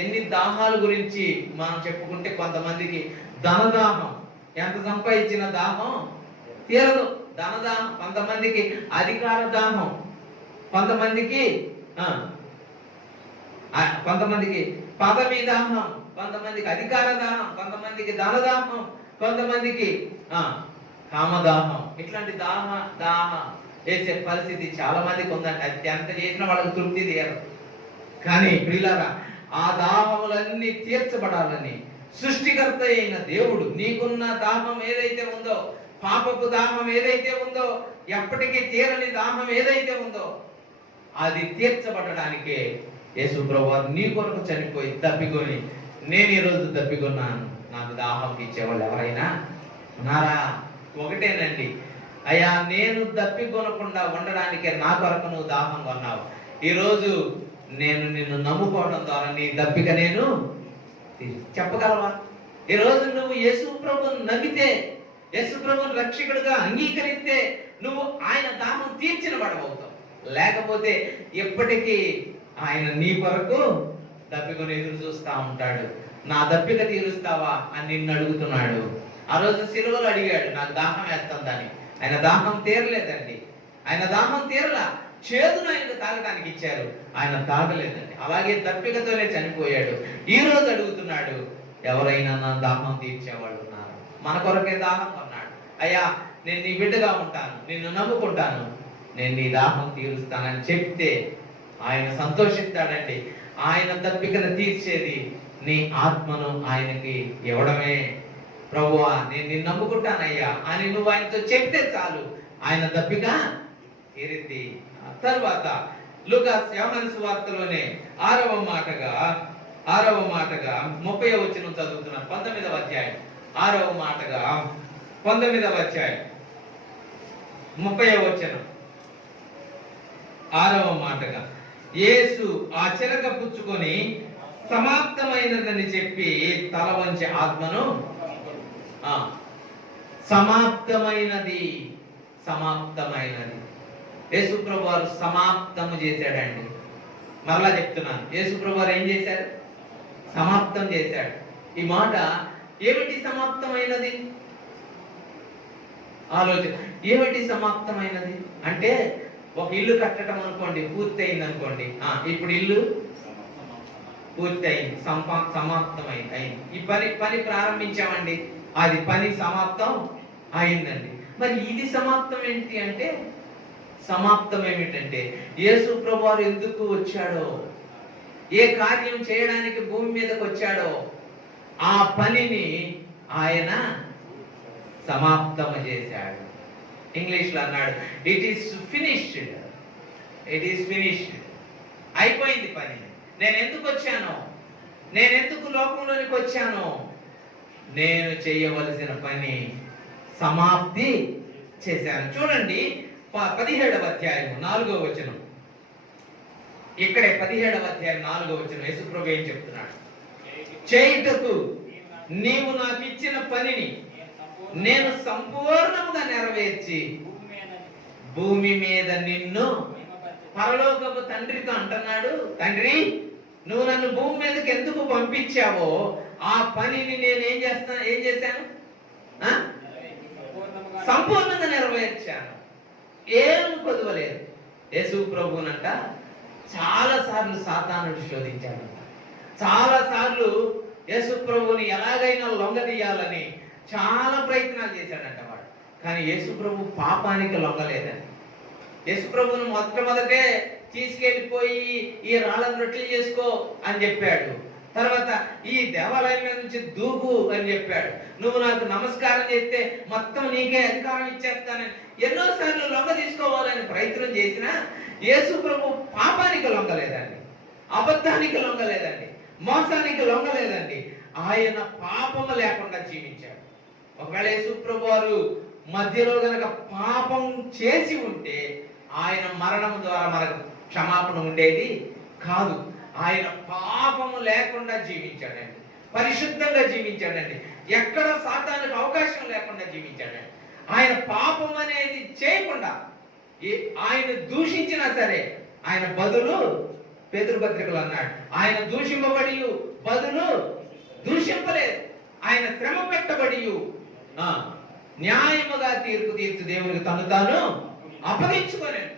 ఎన్ని దాహాల గురించి మనం చెప్పుకుంటే, కొంతమందికి ధనదాహం, ఎంత సంపాదించిన దాహం తీరదు, ధనదాహం. కొంతమందికి అధికార దాహం, కొంతమందికి పదవి దాహం, కొంతమందికి అధికార దాహం, కొంతమందికి ధనదాహం, కొంతమందికి కామదాహం. ఇట్లాంటి దాహం వేసే పరిస్థితి చాలా మందికి ఉందండి. అది ఎంత చేసినా వాళ్ళకి తృప్తి తీయరు. కానీ ప్రియులారా, ఆ దాహములన్నీ తీర్చబడాలని సృష్టికర్త అయిన దేవుడు నీకున్న దాహం ఏదైతే ఉందో, పాపపు దాహం ఏదైతే ఉందో, ఎప్పటికీ తీరని దాహం ఏదైతే ఉందో, అది తీర్చబడడానికే యేసు ప్రభువారు నీ కొరకు చనిపోయి తప్పికొని, నేను ఈరోజు తప్పికొన్నాను, నాకు దాహం ఇచ్చేవాళ్ళు ఎవరైనా ఉన్నారా? ఒకటేనండి, అయ్యా నేను తప్పికొనకుండా ఉండడానికే నా కొరకు నువ్వు దాహం కొన్నావు. ఈరోజు నేను నిన్ను నమ్ముకోవడం ద్వారా నీ దప్పిక నేను చెప్పగలవా? ఈరోజు నువ్వు యేసు ప్రభువును నమ్మితే, యేసు ప్రభువును రక్షకుడిగా అంగీకరిస్తే నువ్వు ఆయన దాహం తీర్చిన వాడవుతావు. లేకపోతే ఎప్పటికీ ఆయన నీ కొరకు దప్పికొని ఎదురు చూస్తా ఉంటాడు. నా దప్పిక తీరుస్తావా అని నిన్ను అడుగుతున్నాడు. ఆ రోజు సిలువలో అడిగాడు, నాకు దాహం వేస్తుందని. ఆయన దాహం తీరలేదండి. ఆయన దాహం తీరలా. చేదును ఆయనకు తాగడానికి ఇచ్చారు, ఆయన తాగలేదండి. అలాగే దప్పికతోనే చనిపోయాడు. ఈ రోజు అడుగుతున్నాడు, ఎవరైనా నా దాహం తీర్చేవాళ్ళు ఉన్నారు? మన కొరకే దాహం అన్నాడు. అయ్యా నేను నీ బిడ్డగా ఉంటాను, నిన్ను నమ్ముకుంటాను, నేను నీ దాహం తీరుస్తానని చెప్తే ఆయన సంతోషిస్తాడండి. ఆయన దప్పికను తీర్చేది నీ ఆత్మను ఆయనకి ఇవ్వడమే. ప్రభువా నేను నిన్ను నమ్ముకుంటానయ్యా అని నువ్వు ఆయనతో చెప్తే చాలు, ఆయన దప్పిక తీరింది. తర్వాత లూకా యోహాను సువార్తలోనే 6వ మాటగా 30వ వచనం చదువుతున్నారు. 19వ అధ్యాయం 6వ మాటగా 19వ అధ్యాయం 30వ వచనం 6వ మాటగా, యేసు ఆ చిలక పుచ్చుకొని సమాప్తమైనదని చెప్పి తల వంచి ఆత్మను సమాప్తమైనది యేసు ప్రభువారు సమాప్తము చేశాడండి. మరలా చెప్తున్నాను, యేసు ప్రభువారు ఏం చేశాడు? సమాప్తం చేశాడు. ఈ మాట ఏమిటి సమాప్తమైనది? ఆలోచన. ఏమిటి సమాప్తమైనది అంటే, ఒక ఇల్లు కట్టడం అనుకోండి, పూర్తి అయింది అనుకోండి. ఇప్పుడు ఇల్లు పూర్తి అయింది, సమాప్తమైంది. ఈ పని ప్రారంభించామండి, అది పని సమాప్తం అయిందండి. మరి ఇది సమాప్తం ఏంటి అంటే, సమాప్తం ఏమిటంటే యేసు ప్రభువారు ఎందుకు వచ్చాడో, ఏ కార్యం చేయడానికి భూమి మీదకి వచ్చాడో ఆ పనిని ఆయన సమాప్తం చేశాడు. ఇంగ్లీష్ లో అన్నాడు, ఇట్ ఈస్ ఫినిష్డ్. అయిపోయింది పని. నేను ఎందుకు వచ్చాను, నేను ఎందుకు లోకంలోనికి వచ్చాను, నేను చేయవలసిన పని సమాప్తి చేశాను. చూడండి 17వ అధ్యాయం 4వ వచనం. ఇక్కడే 17వ అధ్యాయం 4వ వచనం యేసు ప్రభువు ఏం చెప్తున్నాడు? చేయుటకు నీవు నాకు ఇచ్చిన పనిని నేను సంపూర్ణముగా నెరవేర్చి భూమి మీద నిన్ను, పరలోకపు తండ్రితో అంటున్నాడు, తండ్రి నువ్వు నన్ను భూమి మీదకి ఎందుకు పంపించావో ఆ పనిని నేను ఏం చేశాను? సంపూర్ణంగా నెరవేర్చాను. ఏం కొదవలేదు. యేసు ప్రభువునంట చాలా సార్లు సాతానుడు శోధించాడు. చాలా సార్లు యేసు ప్రభువుని ఎలాగైనా లొంగదీయాలని చాలా ప్రయత్నాలు చేశాడంట వాడు. కానీ యేసు ప్రభు పాపానికి లొంగలేదండి. యేసు ప్రభువును మొట్టమొదటే తీసుకెళ్ళిపోయి ఈ రాళ్ళను రొట్టెలు చేసుకో అని చెప్పాడు. తర్వాత ఈ దేవాలయం మీద నుంచి దూకు అని చెప్పాడు. నువ్వు నాకు నమస్కారం చేస్తే మొత్తం నీకే అధికారం ఇచ్చేస్తానని ఎన్నోసార్లు లొంగ తీసుకోవాలని ప్రయత్నం చేసినా యేసు ప్రభు పాపానికి లొంగలేదండి, అబద్ధానికి లొంగలేదండి, మోసానికి లొంగలేదండి. ఆయన పాపము లేకుండా జీవించాడు. ఒకవేళ యేసు ప్రభు వారు మధ్యలో గనక పాపం చేసి ఉంటే ఆయన మరణం ద్వారా మనకు క్షమాపణ ఉండేది కాదు. ఆయన పాపము లేకుండా జీవించాడండి, పరిశుద్ధంగా జీవించాడండి, ఎక్కడ సాతానికి అవకాశం లేకుండా జీవించాడండి. ఆయన పాపం అనేది చేయకుండా ఆయన దూషించినా సరే ఆయన బదులు పేతురు పత్రికలు అన్నాడు, ఆయన దూషింపబడి బదులు దూషింపలేదు, ఆయన శ్రమ పెట్టబడి న్యాయముగా తీర్పు తీర్చు దేవునికి తను తాను అప్పగించుకోలేదు.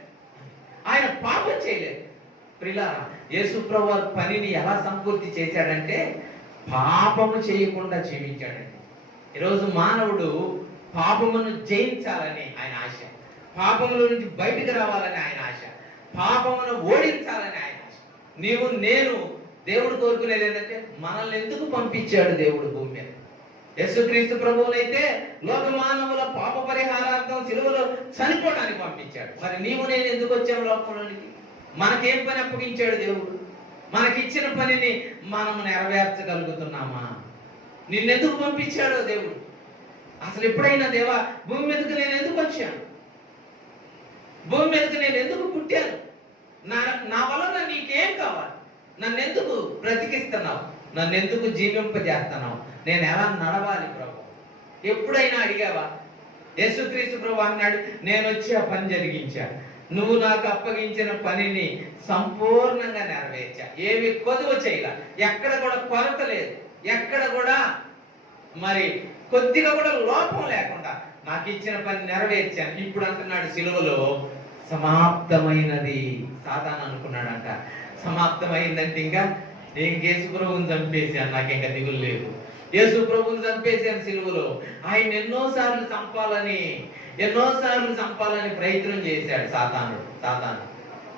ఆయన పాపం చేయలేదు. ప్రియులారా, యేసు ప్రభువు పనిని ఎలా సంపూర్తి చేశాడంటే పాపము చేయకుండా జీవించాడండి. ఈరోజు మానవుడు పాపమును జయించాలని ఆయన ఆశ, పాపముల నుంచి బయటికి రావాలని ఆయన ఆశ, పాపమును ఓడించాలని ఆయన ఆశ. నీవు నేను దేవుడు కోరుకునేది ఏంటంటే మనల్ని ఎందుకు పంపించాడు దేవుడు భూమి మీద? యేసుక్రీస్తు ప్రభువునైతే లోక మానవుల పాప పరిహారార్థం సిలువలో చనిపోవడానికి పంపించాడు. మరి నీవు నేను ఎందుకు వచ్చాము లోకంలోనికి? మనకేం పని అప్పగించాడు దేవుడు? మనకిచ్చిన పనిని మనం నెరవేర్చగలుగుతున్నామా? నిన్నెందుకు పంపించాడో దేవుడు? అసలు ఎప్పుడైనా దేవా భూమి మీదకి నేను ఎందుకు వచ్చాను? భూమి మీదకి నేను ఎందుకు పుట్టాను? నా వలన నీకేం కావాలి? నన్ను ఎందుకు బ్రతికిస్తున్నావు? నన్ను ఎందుకు జీవింపజేస్తున్నావు? నేను ఎలా నడవాలి ప్రభు? ఎప్పుడైనా అడిగావా? యేసుక్రీస్తు ప్రభు అన్నాడు, నేను వచ్చి ఆ పని జరిగించా, నువ్వు నాకు అప్పగించిన పనిని సంపూర్ణంగా నెరవేర్చా, ఏమి కొదువ చేయలా, ఎక్కడ కూడా కొరత లేదు, ఎక్కడ కూడా మరి కొద్దిగా కూడా లోపం లేకుండా నాకు ఇచ్చిన పని నెరవేర్చాను. ఇప్పుడు అంటున్నాడు సిలువలో సమాప్తమైనది. సాతాను అనుకున్నాడంట సమాప్తమైందంటే ఇంకా యేసు ప్రభువుని చంపేశాను, నాకు ఇంకా దిగులు లేదు, యేసు ప్రభువుని చంపేశాను సిలువలో. ఆయన ఎన్నోసార్లు చంపాలని ప్రయత్నం చేశాడు సాతాను.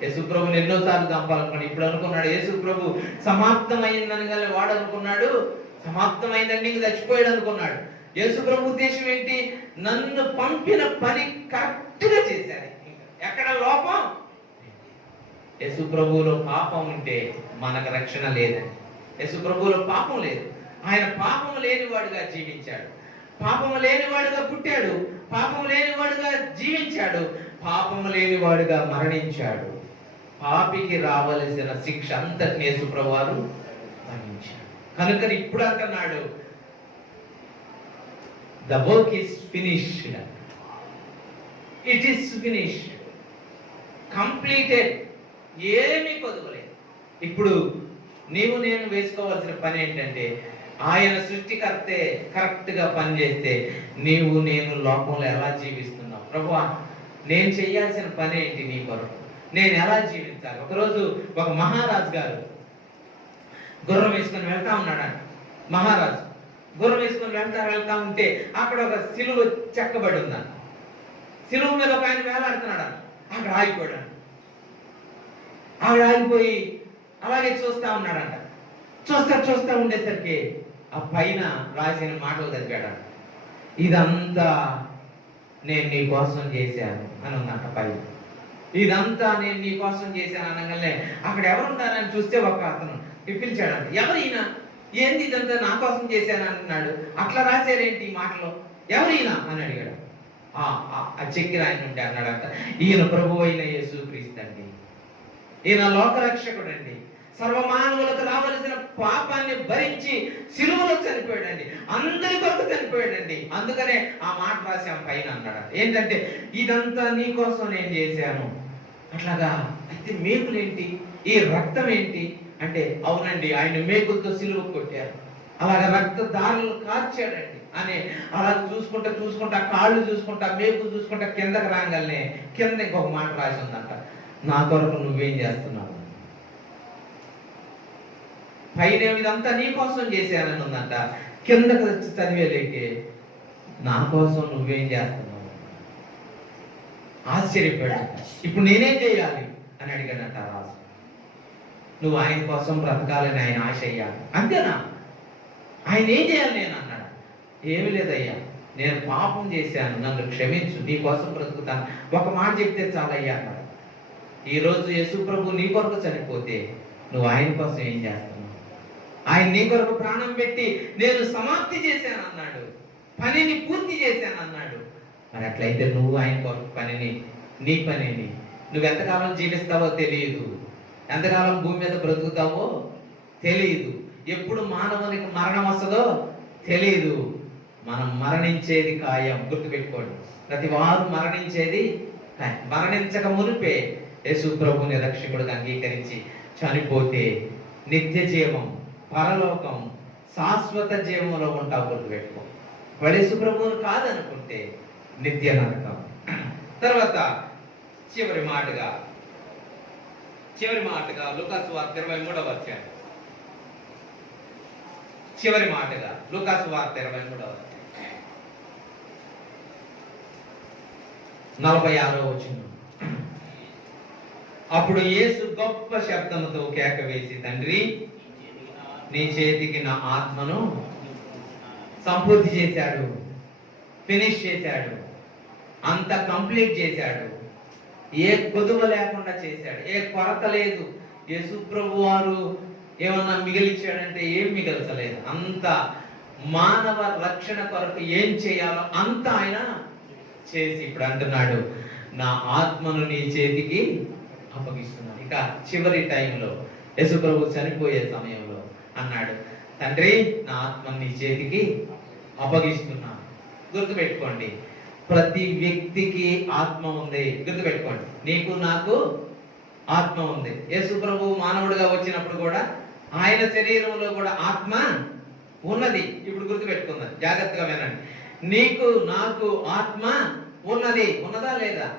యేసు ప్రభుని ఎన్నోసార్లు చంపాలనుకున్నాడు. ఇప్పుడు అనుకున్నాడు యేసు ప్రభు సమాప్తమైందని కానీ వాడు అనుకున్నాడు సమాప్తమైందని నీకు చచ్చిపోయాడు అనుకున్నాడు. యేసు ప్రభు ఉద్దేశం ఏంటి? నన్ను పంపిన పని కరెక్ట్ గా చేశాడు, ఎక్కడ లోపం. యేసు ప్రభువులో పాపం ఉంటే మనకు రక్షణ లేదండి. యేసు ప్రభువులో పాపం లేదు. ఆయన పాపం లేనివాడుగా జీవించాడు, పాపము లేనివాడుగా పుట్టాడు, పాపము లేనివాడుగా జీవించాడు, పాపము లేనివాడుగా మరణించాడు. పాపికి రావలసిన శిక్ష అంతటిని యేసు ప్రభువారు భరించాడు. కనుక ఇప్పుడు అంటున్నాడు, the work is finished, it is finished, completed. ఏమీ కొదవలేదు. ఇప్పుడు నీవు నేను వేసుకోవాల్సిన పని ఏంటంటే ఆయన సృష్టికర్తే కరెక్ట్ గా పనిచేస్తే నీవు నేను లోకంలో ఎలా జీవిస్తున్నావు? ప్రభువా, నేను చేయాల్సిన పని ఏంటి నీ కొరకు? నేను ఎలా జీవించాలి? ఒకరోజు ఒక మహారాజు గారు గుర్రం వేసుకొని వెళ్తా ఉన్నాడంట. మహారాజు గుర్రం వేసుకొని వెళ్తా ఉంటే అక్కడ ఒక సిలువ చెక్కబడి ఉందంట. సిలువ మీద ఒక ఆయన వేలాడుతున్నాడు. అక్కడ ఆగిపోయాడు. ఆగిపోయి అలాగే చూస్తా ఉన్నాడంట. చూస్తా ఉండేసరికి ఆ పైన రాసిన మాటలు చదివాడు. ఇదంతా నేను నీ కోసం చేశాను అని ఉందంట పైన. ఇదంతా నేను నీ కోసం చేశాను అనగానే అక్కడ ఎవరున్నారని చూస్తే ఒక అతను పిలిచాడంట. ఎవరైనా ఏంది ఇదంతా నా కోసం చేశాను అంటున్నాడు, అట్లా రాశారేంటి ఈ మాటలో, ఎవరైనా అని అడిగాడు. ఆ చెక్కి రాయన ఉంటే అన్నాడంట, ఈయన ప్రభు అయిన యేసుక్రీస్తు అండి, ఈయన లోకరక్షకుడు అండి, సర్వమానవులకు రావలసిన పాపాన్ని భరించి సిలువలో చనిపోయాడండి, అందరి కొరకు చనిపోయాడండి. అందుకనే ఆ మాట రాశాం పైన అన్నాడు. ఏంటంటే ఇదంతా నీ కోసం నేను చేశాను. అట్లాగా అయితే మేకులేంటి, ఈ రక్తం ఏంటి అంటే అవునండి ఆయన మేకులతో సిలువ కొట్టారు, అలాగా రక్త దారులు కార్చాడండి అని అలా చూసుకుంటా కాళ్ళు చూసుకుంటా మేకులు చూసుకుంటా కిందకి రాగానే కింద ఇంకొక మాట రాసి ఉందంట, నా కొరకు నువ్వేం చేస్తున్నావు. పైన ఇదంతా నీ కోసం చేశానని ఉందంట, కిందకు వచ్చి చదివేలేకే నా కోసం నువ్వేం చేస్తున్నావు. ఆశ్చర్యపోయాడు. ఇప్పుడు నేనేం చేయాలి అని అడిగాడంట రాజు. నువ్వు ఆయన కోసం బ్రతకాలని ఆయన ఆశ అయ్యాడు. అంతేనా? ఆయన ఏం చేయాలి నేను అన్నాడు. ఏమి లేదయ్యా, నేను పాపం చేశాను, నన్ను క్షమించు, నీ కోసం బ్రతుకుతాను, ఒక మాట చెప్తే చాలయ్యా అన్నాడు. ఈరోజు యేసు ప్రభు నీ కొరకు చనిపోతే నువ్వు ఆయన కోసం ఏం చేస్తున్నావు? ఆయన నీ కొరకు ప్రాణం పెట్టి నేను సమాప్తి చేశాను అన్నాడు, పనిని పూర్తి చేశాను అన్నాడు. మరి అట్లయితే నువ్వు ఆయన కొరకు పనిని, నీ పనిని నువ్వు ఎంతకాలం జీవిస్తావో తెలియదు, ఎంతకాలం భూమి మీద బ్రతుకుతావో తెలియదు, ఎప్పుడు మానవునికి మరణం వస్తుందో తెలియదు. మనం మరణించేది ఖాయం, గుర్తుపెట్టుకోండి. ప్రతి వారు మరణించేది ఖాయం. మరణించక మునిపే యేసు ప్రభుని రక్షకుడిగా అంగీకరించి చనిపోతే నిత్య జీవం, పరలోకం, శాశ్వత జీవంలో ఉంటావు, గుర్తుపెట్టుకో. యేసు ప్రభువుని కాదనుకుంటే నిత్య నరకం. తర్వాత చివరి మాటగా లూకాసు వార్త 23వ అధ్యాయం. చివరి మాటగా లూకాసు వార్త 23వ అధ్యాయం 46వ వచనం. అప్పుడు యేసు గొప్ప శబ్దముతో కేక వేసి, తండ్రి, నీ చేతికి నా ఆత్మను సంపూర్తి చేశాడు, ఫినిష్ చేశాడు, అంత కంప్లీట్ చేశాడు, ఏ కొదువ లేకుండా చేశాడు, ఏ కొరత లేదు. యేసు ప్రభు వారు ఏమన్నా మిగిలిచ్చాడంటే ఏం మిగల్చలేదు. అంత మానవ రక్షణ కొరకు ఏం చేయాలో అంత ఆయన చేసి ఇప్పుడు అంటున్నాడు, నా ఆత్మను నీ చేతికి అప్పగిస్తున్నాను. ఇక చివరి టైంలో యేసు ప్రభు చనిపోయే సమయంలో అన్నాడు, తండ్రి, నా ఆత్మను నీ చేతికి అప్పగిస్తున్నాను. గుర్తుపెట్టుకోండి, ప్రతి వ్యక్తికి ఆత్మ ఉంది. గుర్తుపెట్టుకోండి, నీకు నాకు ఆత్మ ఉంది. యేసు ప్రభు మానవుడిగా వచ్చినప్పుడు కూడా ఆయన శరీరంలో కూడా ఆత్మ ఉన్నది. ఇప్పుడు గుర్తుపెట్టుకుందాం, జాగ్రత్తగా వినండి. నీకు నాకు ఆత్మ ఉన్నది. ఉన్నదా లేదా?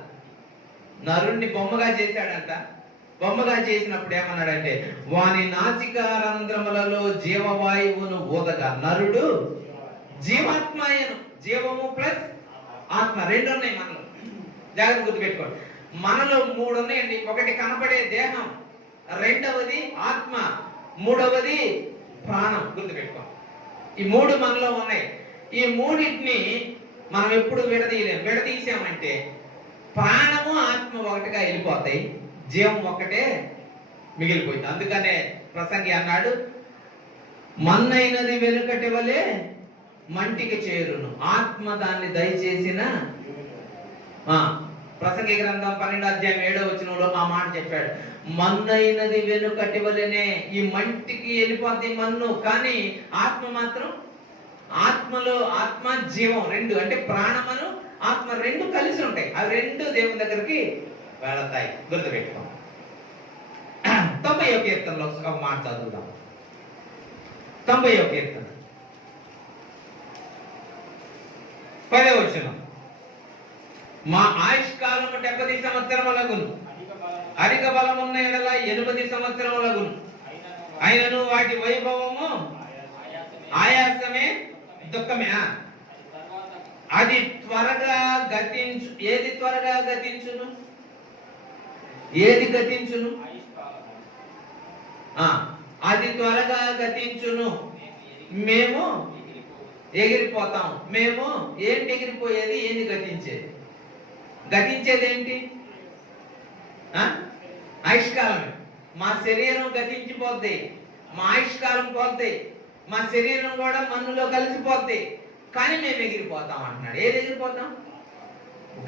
నరుణ్ణి బొమ్మగా చేశాడంట. బొమ్మగా చేసినప్పుడు ఏమన్నాడంటే, వాని నాసికారంధ్రములలో జీవవాయువును ఊదగా నరుడు జీవాత్మాయను. జీవము ప్లస్ ఆత్మ రెండు ఉన్నాయి మనలో. జాగ్రత్త గుర్తుపెట్టుకోండి. మనలో మూడు ఉన్నాయండి. ఒకటి కనపడే దేహం, రెండవది ఆత్మ, మూడవది ప్రాణం. గుర్తుపెట్టుకోండి, ఈ మూడు మనలో ఉన్నాయి. ఈ మూడింటిని మనం ఎప్పుడు విడదీయలేము. విడదీసామంటే ప్రాణము ఆత్మ ఒకటిగా వెళ్ళిపోతాయి, జీవం ఒక్కటే మిగిలిపోయింది. అందుకనే ప్రసంగి అన్నాడు, మన్నైనది వెనుకటి వలె మంటికి చేరును, ఆత్మ దాన్ని దయచేసిన. ప్రసంగి గ్రంథం 12వ అధ్యాయం 7వ వచనంలో ఆ మాట చెప్పాడు. మన్నైనది వెనుకటి వలెనే, ఈ మంటికి వెళ్ళిపోద్ది మన్ను, కానీ ఆత్మ మాత్రం, ఆత్మలో ఆత్మ జీవం రెండు, అంటే ప్రాణమును ఆత్మ రెండు కలిసి ఉంటాయి. అవి రెండు దేవుని దగ్గరికి వెళతాయి. గుర్తుపెట్టుకో. 90వ కీర్తనలో ఒక మాట చదువుదాం. 90వ కీర్తన 10వ వచనం. మా ఆయుష్కాలము 70 సంవత్సరములగును, అధిక బలమున్న ఎడల 80 సంవత్సరములగును, అయినను వాటి వైభవము ఆయాసమే, దుఃఖమే. అది త్వరగా గతించు. ఏది త్వరగా గతించును? ఏది గతించును? అది త్వరగా గతించును, మేము ఎగిరిపోతాం. మేము ఏంటి ఎగిరిపోయేది? ఏంది గతించేది? గతించేది ఏంటి? ఆయుష్కాలమే. మా శరీరం గతించిపోద్ది, మా ఆయుష్కాలం పోద్ది, మా శరీరం కూడా మన్నులో కలిసిపోద్ది, కానీ మేము ఎగిరిపోతాం అంటున్నాడు. ఏది ఎగిరిపోతాం?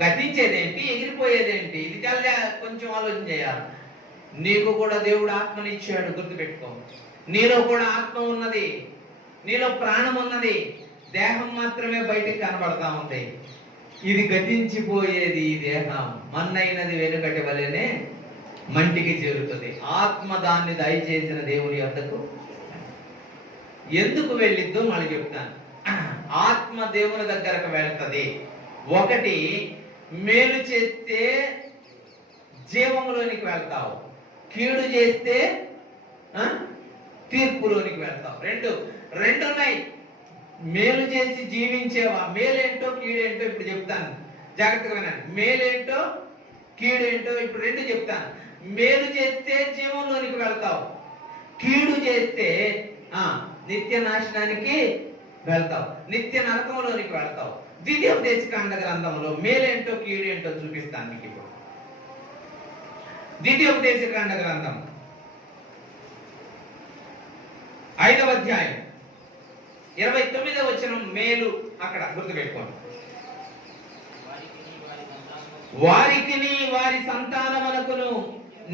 గతించేదేంటి, ఎగిరిపోయేదేంటి? ఇది చాలా కొంచెం ఆలోచన చేయాలి. నీకు కూడా దేవుడు ఆత్మని ఇచ్చాడు, గుర్తుపెట్టుకో. నీలో కూడా ఆత్మ ఉన్నది, నీలో ప్రాణం ఉన్నది, దేహం మాత్రమే బయటికి కనబడతా ఉంది. ఇది గతించిపోయేది. ఈ దేహం మన్నైనది వెనుకటి వలెనే మంటికి చేరుతుంది. ఆత్మ దాన్ని దయచేసిన దేవుని వద్దకు ఎందుకు వెళ్ళిద్దో మళ్ళీ చెప్తాను. ఆత్మ దేవుని దగ్గరకు వెళ్తుంది. ఒకటి, మేలు చేస్తే జీవంలోనికి వెళ్తావు, కీడు చేస్తే తీర్పులోనికి వెళ్తావు. రెండు ఉన్నాయి. మేలు చేసి జీవించేవా? మేలేంటో కీడేంటో ఇప్పుడు చెప్తాను, జాగ్రత్తగా వినండి. మేలేంటో కీడేంటో ఇప్పుడు రెండు చెప్తాను. మేలు చేస్తే జీవంలోనికి వెళ్తావు, కీడు చేస్తే నిత్య నాశనానికి వెళ్తావు, నిత్య నరకంలోనికి వెళ్తావు. ద్వితీయోపదేశకాండ గ్రంథంలో మేలేంటో కీడేంటో చూపిస్తాను మీకు ఇప్పుడు. ద్వితీయోపదేశకాండ గ్రంథం 5వ అధ్యాయం 29వ వచనం మేలు అక్కడ గుర్తుపెట్టుకోండి. వారికిని వారి సంతానమునకును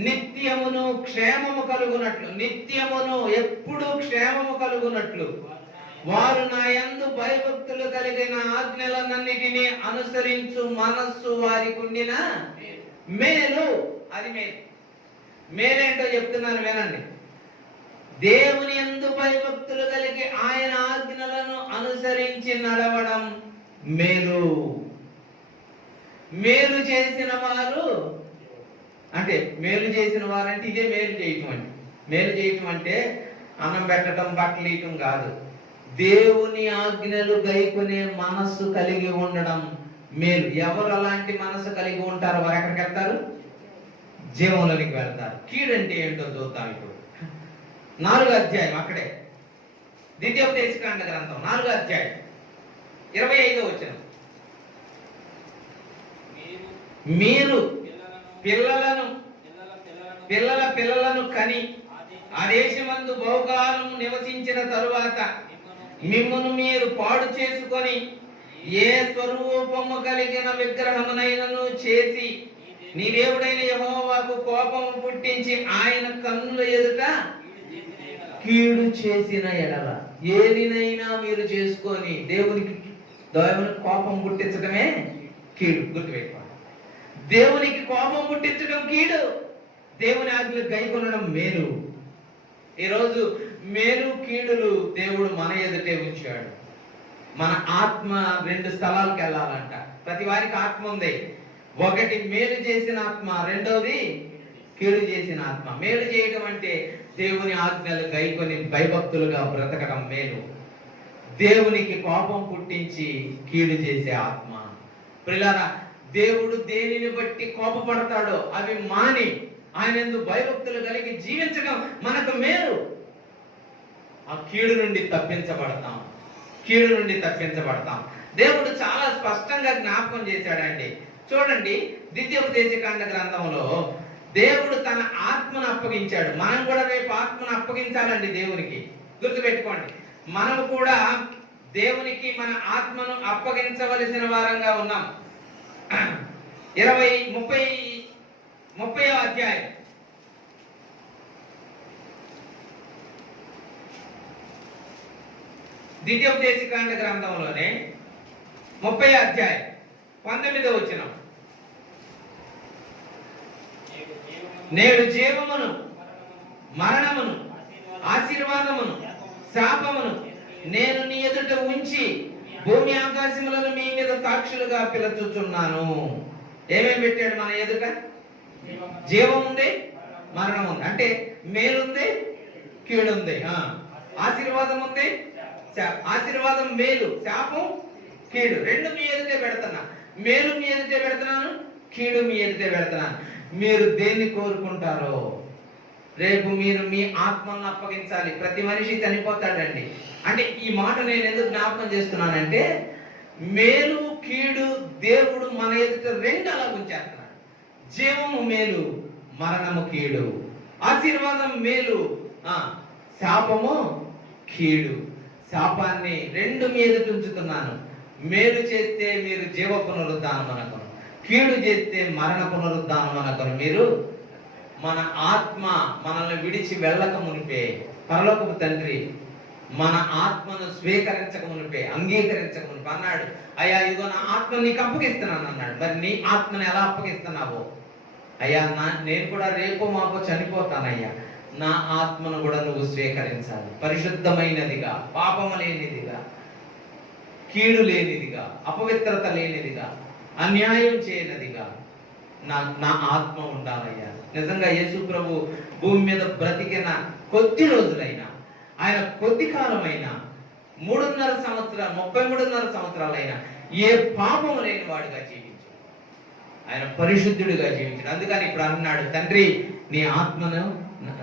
నిత్యమును క్షేమము కలుగునట్లు, నిత్యమును ఎప్పుడు క్షేమము కలుగునట్లు వారు నా యందు భయభక్తులు కలిగిన ఆజ్ఞలన్నిటినీ అనుసరించు మనస్సు వారికి ఉండిన మేలు. అది మేలు. మేలేంటో చెప్తున్నాను వినండి. దేవుని యందు భయభక్తులు కలిగి ఆయన ఆజ్ఞలను అనుసరించి నడవడం మేలు. మేలు చేసిన వారు అంటే మేలు చేసిన వారంటే ఇదే మేలు చేయటం అంటే. మేలు చేయటం అంటే అన్నం పెట్టడం, బట్టలు ఇయటం కాదు. దేవుని ఆజ్ఞలు గైకొనే మనస్సు కలిగి ఉండడం మేలు. ఎవరు అలాంటి మనస్సు కలిగి ఉంటారో వారు ఎక్కడికి వెళ్తారు? జీవంలోనికి వెళ్తారు. కీడంటే ఏంటో చూద్దాం ఇప్పుడు. 4వ అధ్యాయం అక్కడే ద్వితీయోపదేశకాండ గ్రంథం 4వ అధ్యాయం 25వ వచనం. మీరు పిల్లల పిల్లలను కని ఆ దేశమందు బహుకాలం నివసించిన తరువాత మిమ్మును మీరు పాడు చేసుకొని ఏ స్వరూపము కలిగిన విగ్రహమునైనను చేసి నీ దేవుడైన యెహోవాకు కోపము పుట్టించి ఆయన కన్నుల ఎదుట కీడు చేసిన ఎడల, ఏదినైనా మీరు చేసుకొని దేవునికి కోపం పుట్టించడమే కీడు. గుర్తుపెట్టుకోండి. దేవునికి కోపం పుట్టించడం కీడు, దేవుని ఆజ్ఞలు గైకొనడం మేలు. ఈరోజు మేలు కీడులు దేవుడు మన ఎదుటే ఉంచాడు. మన ఆత్మ 2 స్థలాలకు వెళ్ళాలంట. ప్రతి వారికి ఆత్మ ఉంది. ఒకటి మేలు చేసిన ఆత్మ, రెండోది కీడు చేసిన ఆత్మ. మేలు చేయడం అంటే దేవుని ఆజ్ఞలు గైకొని భయభక్తులుగా బ్రతకడం మేలు. దేవునికి కోపం పుట్టించి కీడు చేసే ఆత్మ. ప్రియులారా, దేవుడు దేనిని బట్టి కోపపడతాడో అవి మాని ఆయన యందు భయభక్తులు కలిగి జీవించడం మనకు మేలు. ఆ కీడు నుండి తప్పించబడతాం. కీడు నుండి తప్పించబడతాం. దేవుడు చాలా స్పష్టంగా జ్ఞాపకం చేశాడండి. చూడండి, ద్వితీయోపదేశకాండ గ్రంథంలో దేవుడు తన ఆత్మను అప్పగించాడు. మనం కూడా రేపు ఆత్మను అప్పగించాలండి దేవునికి. గుర్తుపెట్టుకోండి, మనము కూడా దేవునికి మన ఆత్మను అప్పగించవలసిన వారంగా ఉన్నాం. 30వ అధ్యాయం ద్వితీయోపదేశకాండ గ్రంథంలోనే 30వ అధ్యాయం 19వ వచనం. నేడు జీవమును మరణమును ఆశీర్వాదమును శాపమును నేను నీ ఎదుట ఉంచి భూమి ఆకాశములను మీ మీద సాక్షులుగా పిలుచుచున్నాను. ఏమేమి పెట్టాడు మన ఎదుట? జీవం ఉంది, మరణం ఉంది. అంటే మేలుంది, కీడుంది. ఆశీర్వాదం ఉంది, ఆశీర్వాదం మేలు, శాపం కీడు. రెండు మీ ఎదుటే పెడుతున్నా. మేలు మీ ఎదుటే పెడుతున్నాను, కీడు మీ ఎదుటే పెడుతున్నాను. మీరు దేన్ని కోరుకుంటారో రేపు మీరు మీ ఆత్మను అప్పగించాలి. ప్రతి మనిషి చనిపోతాడండి. అంటే ఈ మాట నేను ఎందుకు జ్ఞాపకం చేస్తున్నానంటే, మేలు కీడు దేవుడు మన ఎదుట రెండు అలా ఉంచేస్తున్నాడు. జీవము మేలు, మరణము కీడు. ఆశీర్వాదం మేలు, శాపము కీడు. శాపాన్ని రెండు మీ ఎదుట ఉంచుతున్నాను. మేలు చేస్తే మీరు జీవ పునరుద్ధానం అనుకోను, కీడు చేస్తే మరణ పునరుద్ధానం అనుకోను. మీరు మన ఆత్మ మనల్ని విడిచి వెళ్ళక మునిపే పరలోకపు తండ్రి మన ఆత్మను స్వీకరించక మునిపే, అంగీకరించక మునిపే అన్నాడు, అయ్యా ఇదిగో నా ఆత్మ నీకు అప్పగిస్తున్నాను అన్నాడు. మరి నీ ఆత్మను ఎలా అప్పగిస్తున్నావో? అయ్యా నేను కూడా రేపో మాపో చనిపోతానయ్యా, నా ఆత్మను కూడా నువ్వు స్వీకరించాలి. పరిశుద్ధమైనదిగా, పాపము లేనిదిగా, కీడు లేనిదిగా, అపవిత్రత లేనిదిగా, అన్యాయం చేయనిదిగా నా ఆత్మ ఉండాలయ్యా. నిజంగా యేసు ప్రభు భూమి మీద బ్రతికిన కొద్ది రోజులైనా, ఆయన కొద్ది కాలమైనా 3.5 సంవత్సరాలు 33.5 సంవత్సరాలైనా ఏ పాపము లేని వాడుగా జీవించాడు. ఆయన పరిశుద్ధుడిగా జీవించాడు. అందుకని ఇప్పుడు అన్నాడు, తండ్రి నీ ఆత్మను,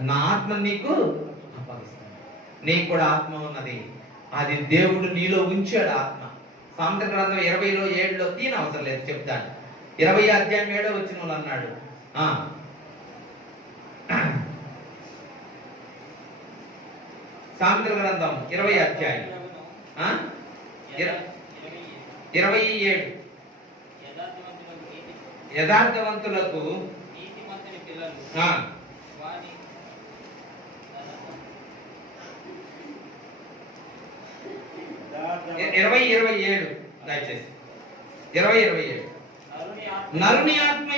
నా ఆత్మ నీకు నీకు కూడా ఆత్మ ఉన్నది. అది దేవుడు నీలో ఉంచాడు ఆత్మ. సామెతల గ్రంథం 20:7 తీన అవసరం లేదు, చెప్తాను. 20:7 అన్నాడు. సామెతల గ్రంథం 20:27 యథార్థవంతులకు 20:27 దయచేసి 20:27 నరుని ఆత్మ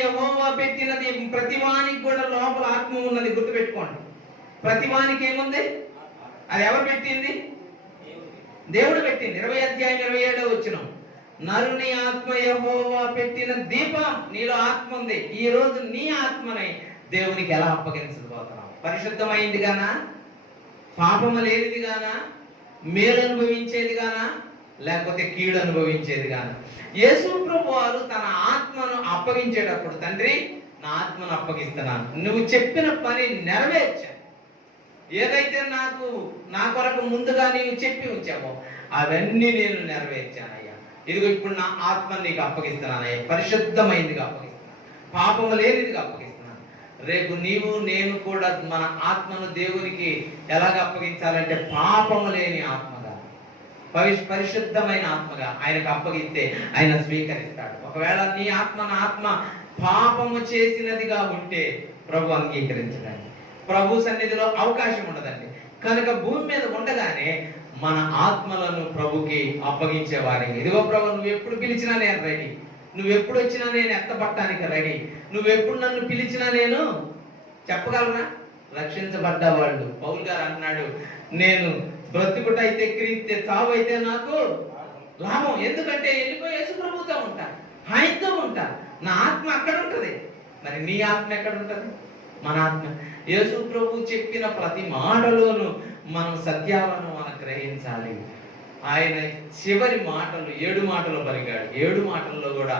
యెహోవా పెట్టినది ప్రతివానికి కూడా లోపల ఆత్మ ఉన్నది, గుర్తుపెట్టుకోండి. ప్రతివానికి ఏముంది? అది ఎవరు పెట్టింది? దేవుడు పెట్టింది. 20:27 నరుని ఆత్మ యెహోవా పెట్టిన దీపం. నీలో ఆత్మ ఉంది. ఈ రోజు నీ ఆత్మని దేవునికి ఎలా అప్పగించబోతున్నావు? పరిశుద్ధమైంది గానా, పాపము లేనిది గానా, మేలు అనుభవించేది గానా, లేకపోతే కీడు అనుభవించేది గానా? యేసు ప్రభు వారు తన ఆత్మను అప్పగించేటప్పుడు, తండ్రి నా ఆత్మను అప్పగిస్తున్నాను, నువ్వు చెప్పిన పని నెరవేర్చా, ఏదైతే నా కొరకు ముందుగా నీవు చెప్పి ఉంచావో అవన్నీ నేను నెరవేర్చానయ్యా. ఇదిగో ఇప్పుడు నా ఆత్మను నీకు అప్పగిస్తున్నానయ్యా. పరిశుద్ధమైందిగా అప్పగిస్తున్నాను, పాపము లేనిదిగా అప్పగిస్తున్నాను. రేపు నీవు నేను కూడా మన ఆత్మను దేవునికి ఎలాగ అప్పగించాలంటే పాపము లేని ఆత్మగా, పరిశుద్ధమైన ఆత్మగా ఆయనకు అప్పగిస్తే ఆయన స్వీకరిస్తాడు. ఒకవేళ నీ ఆత్మ నా ఆత్మ పాపము చేసినదిగా ఉంటే ప్రభు అంగీకరించడండి. ప్రభు సన్నిధిలో అవకాశం ఉండదండి. కనుక భూమి మీద ఉండగానే మన ఆత్మలను ప్రభుకి అప్పగించే వారికి, ఇదిగో ప్రభు నువ్వు ఎప్పుడు పిలిచినా నేను రెడీ, నువ్వు ఎప్పుడు వచ్చినా నేను ఎత్తబట్టడానికి రెడీ, నువ్వెప్పుడు నన్ను పిలిచినా నేను చెప్పగలనా? రక్షించబడ్డ వాళ్ళు పౌలు గారు అన్నాడు, నేను బ్రతుకుటైతే క్రీస్తే, చావు అయితే నాకు లాభం. ఎందుకంటే వెళ్ళిపోయి యేసు ప్రభుతో ఉంటా, ఆయనతో ఉంటా, నా ఆత్మ అక్కడ ఉంటది. మరి నీ ఆత్మ ఎక్కడ ఉంటది? మన ఆత్మ యేసు ప్రభు చెప్పిన ప్రతి మాటలోను మనం సత్యాలను మనం గ్రహించాలి. ఆయన చివరి మాటలు 7 మాటలు పలికాడు. 7 మాటల్లో కూడా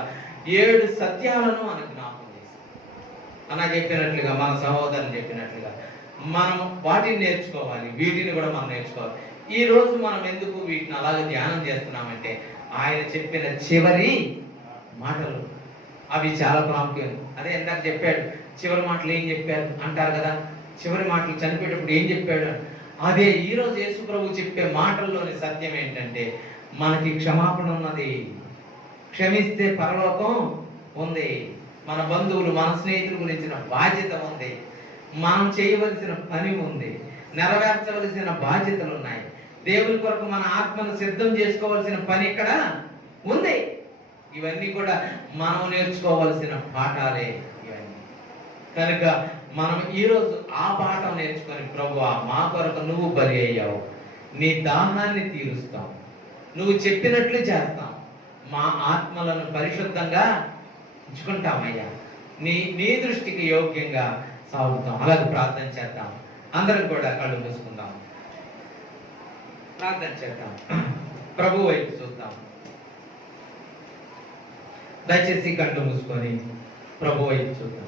7 సత్యాలను మనకు జ్ఞాపకం చేశాడు. అలా చెప్పినట్లుగా మన సహోదరులు చెప్పినట్లుగా మనం వాటిని నేర్చుకోవాలి, వీటిని కూడా మనం నేర్చుకోవాలి. ఈ రోజు మనం ఎందుకు వీటిని అలాగే ధ్యానం చేస్తున్నామంటే ఆయన చెప్పిన చివరి మాటలు అవి చాలా ప్రాముఖ్యం. అదే ఇందాక చెప్పాడు, చివరి మాటలు ఏం చెప్పారు అంటారు కదా, చివరి మాటలు చనిపోయేటప్పుడు ఏం చెప్పాడు? అదే ఈ రోజు యేసు ప్రభు చెప్పే మాటల్లోని సత్యం ఏంటంటే మనకి క్షమాపణ ఉన్నది, క్షమిస్తే పరలోకం ఉంది, మన బంధువులు మన స్నేహితుల గురించిన బాధ్యత ఉంది, మనం చేయవలసిన పని ఉంది, నెరవేర్చవలసిన బాధ్యతలు ఉన్నాయి, దేవుని కొరకు మన ఆత్మను సిద్ధం చేసుకోవాల్సిన పని ఇక్కడ ఉంది. ఇవన్నీ కూడా మనం నేర్చుకోవాల్సిన పాఠాలే ఇవన్నీ. కనుక మనం ఈరోజు ఆ పాఠం నేర్చుకొని, ప్రభువా మా కొరకు నువ్వు బలి అయ్యావు, నీ దాహాన్ని తీరుస్తాం, నువ్వు చెప్పినట్లు చేస్తాం, మా ఆత్మలను పరిశుద్ధంగా ఉంచుకుంటామయ్యా, నీ దృష్టికి యోగ్యంగా సాగుతాం. అలాగే ప్రార్థన చేద్దాం. అందరం కూడా కళ్ళు మూసుకుందాం, ప్రార్థన చేద్దాం, ప్రభు వైపు చూద్దాం. దయచేసి కళ్ళు మూసుకొని ప్రభు వైపు చూద్దాం.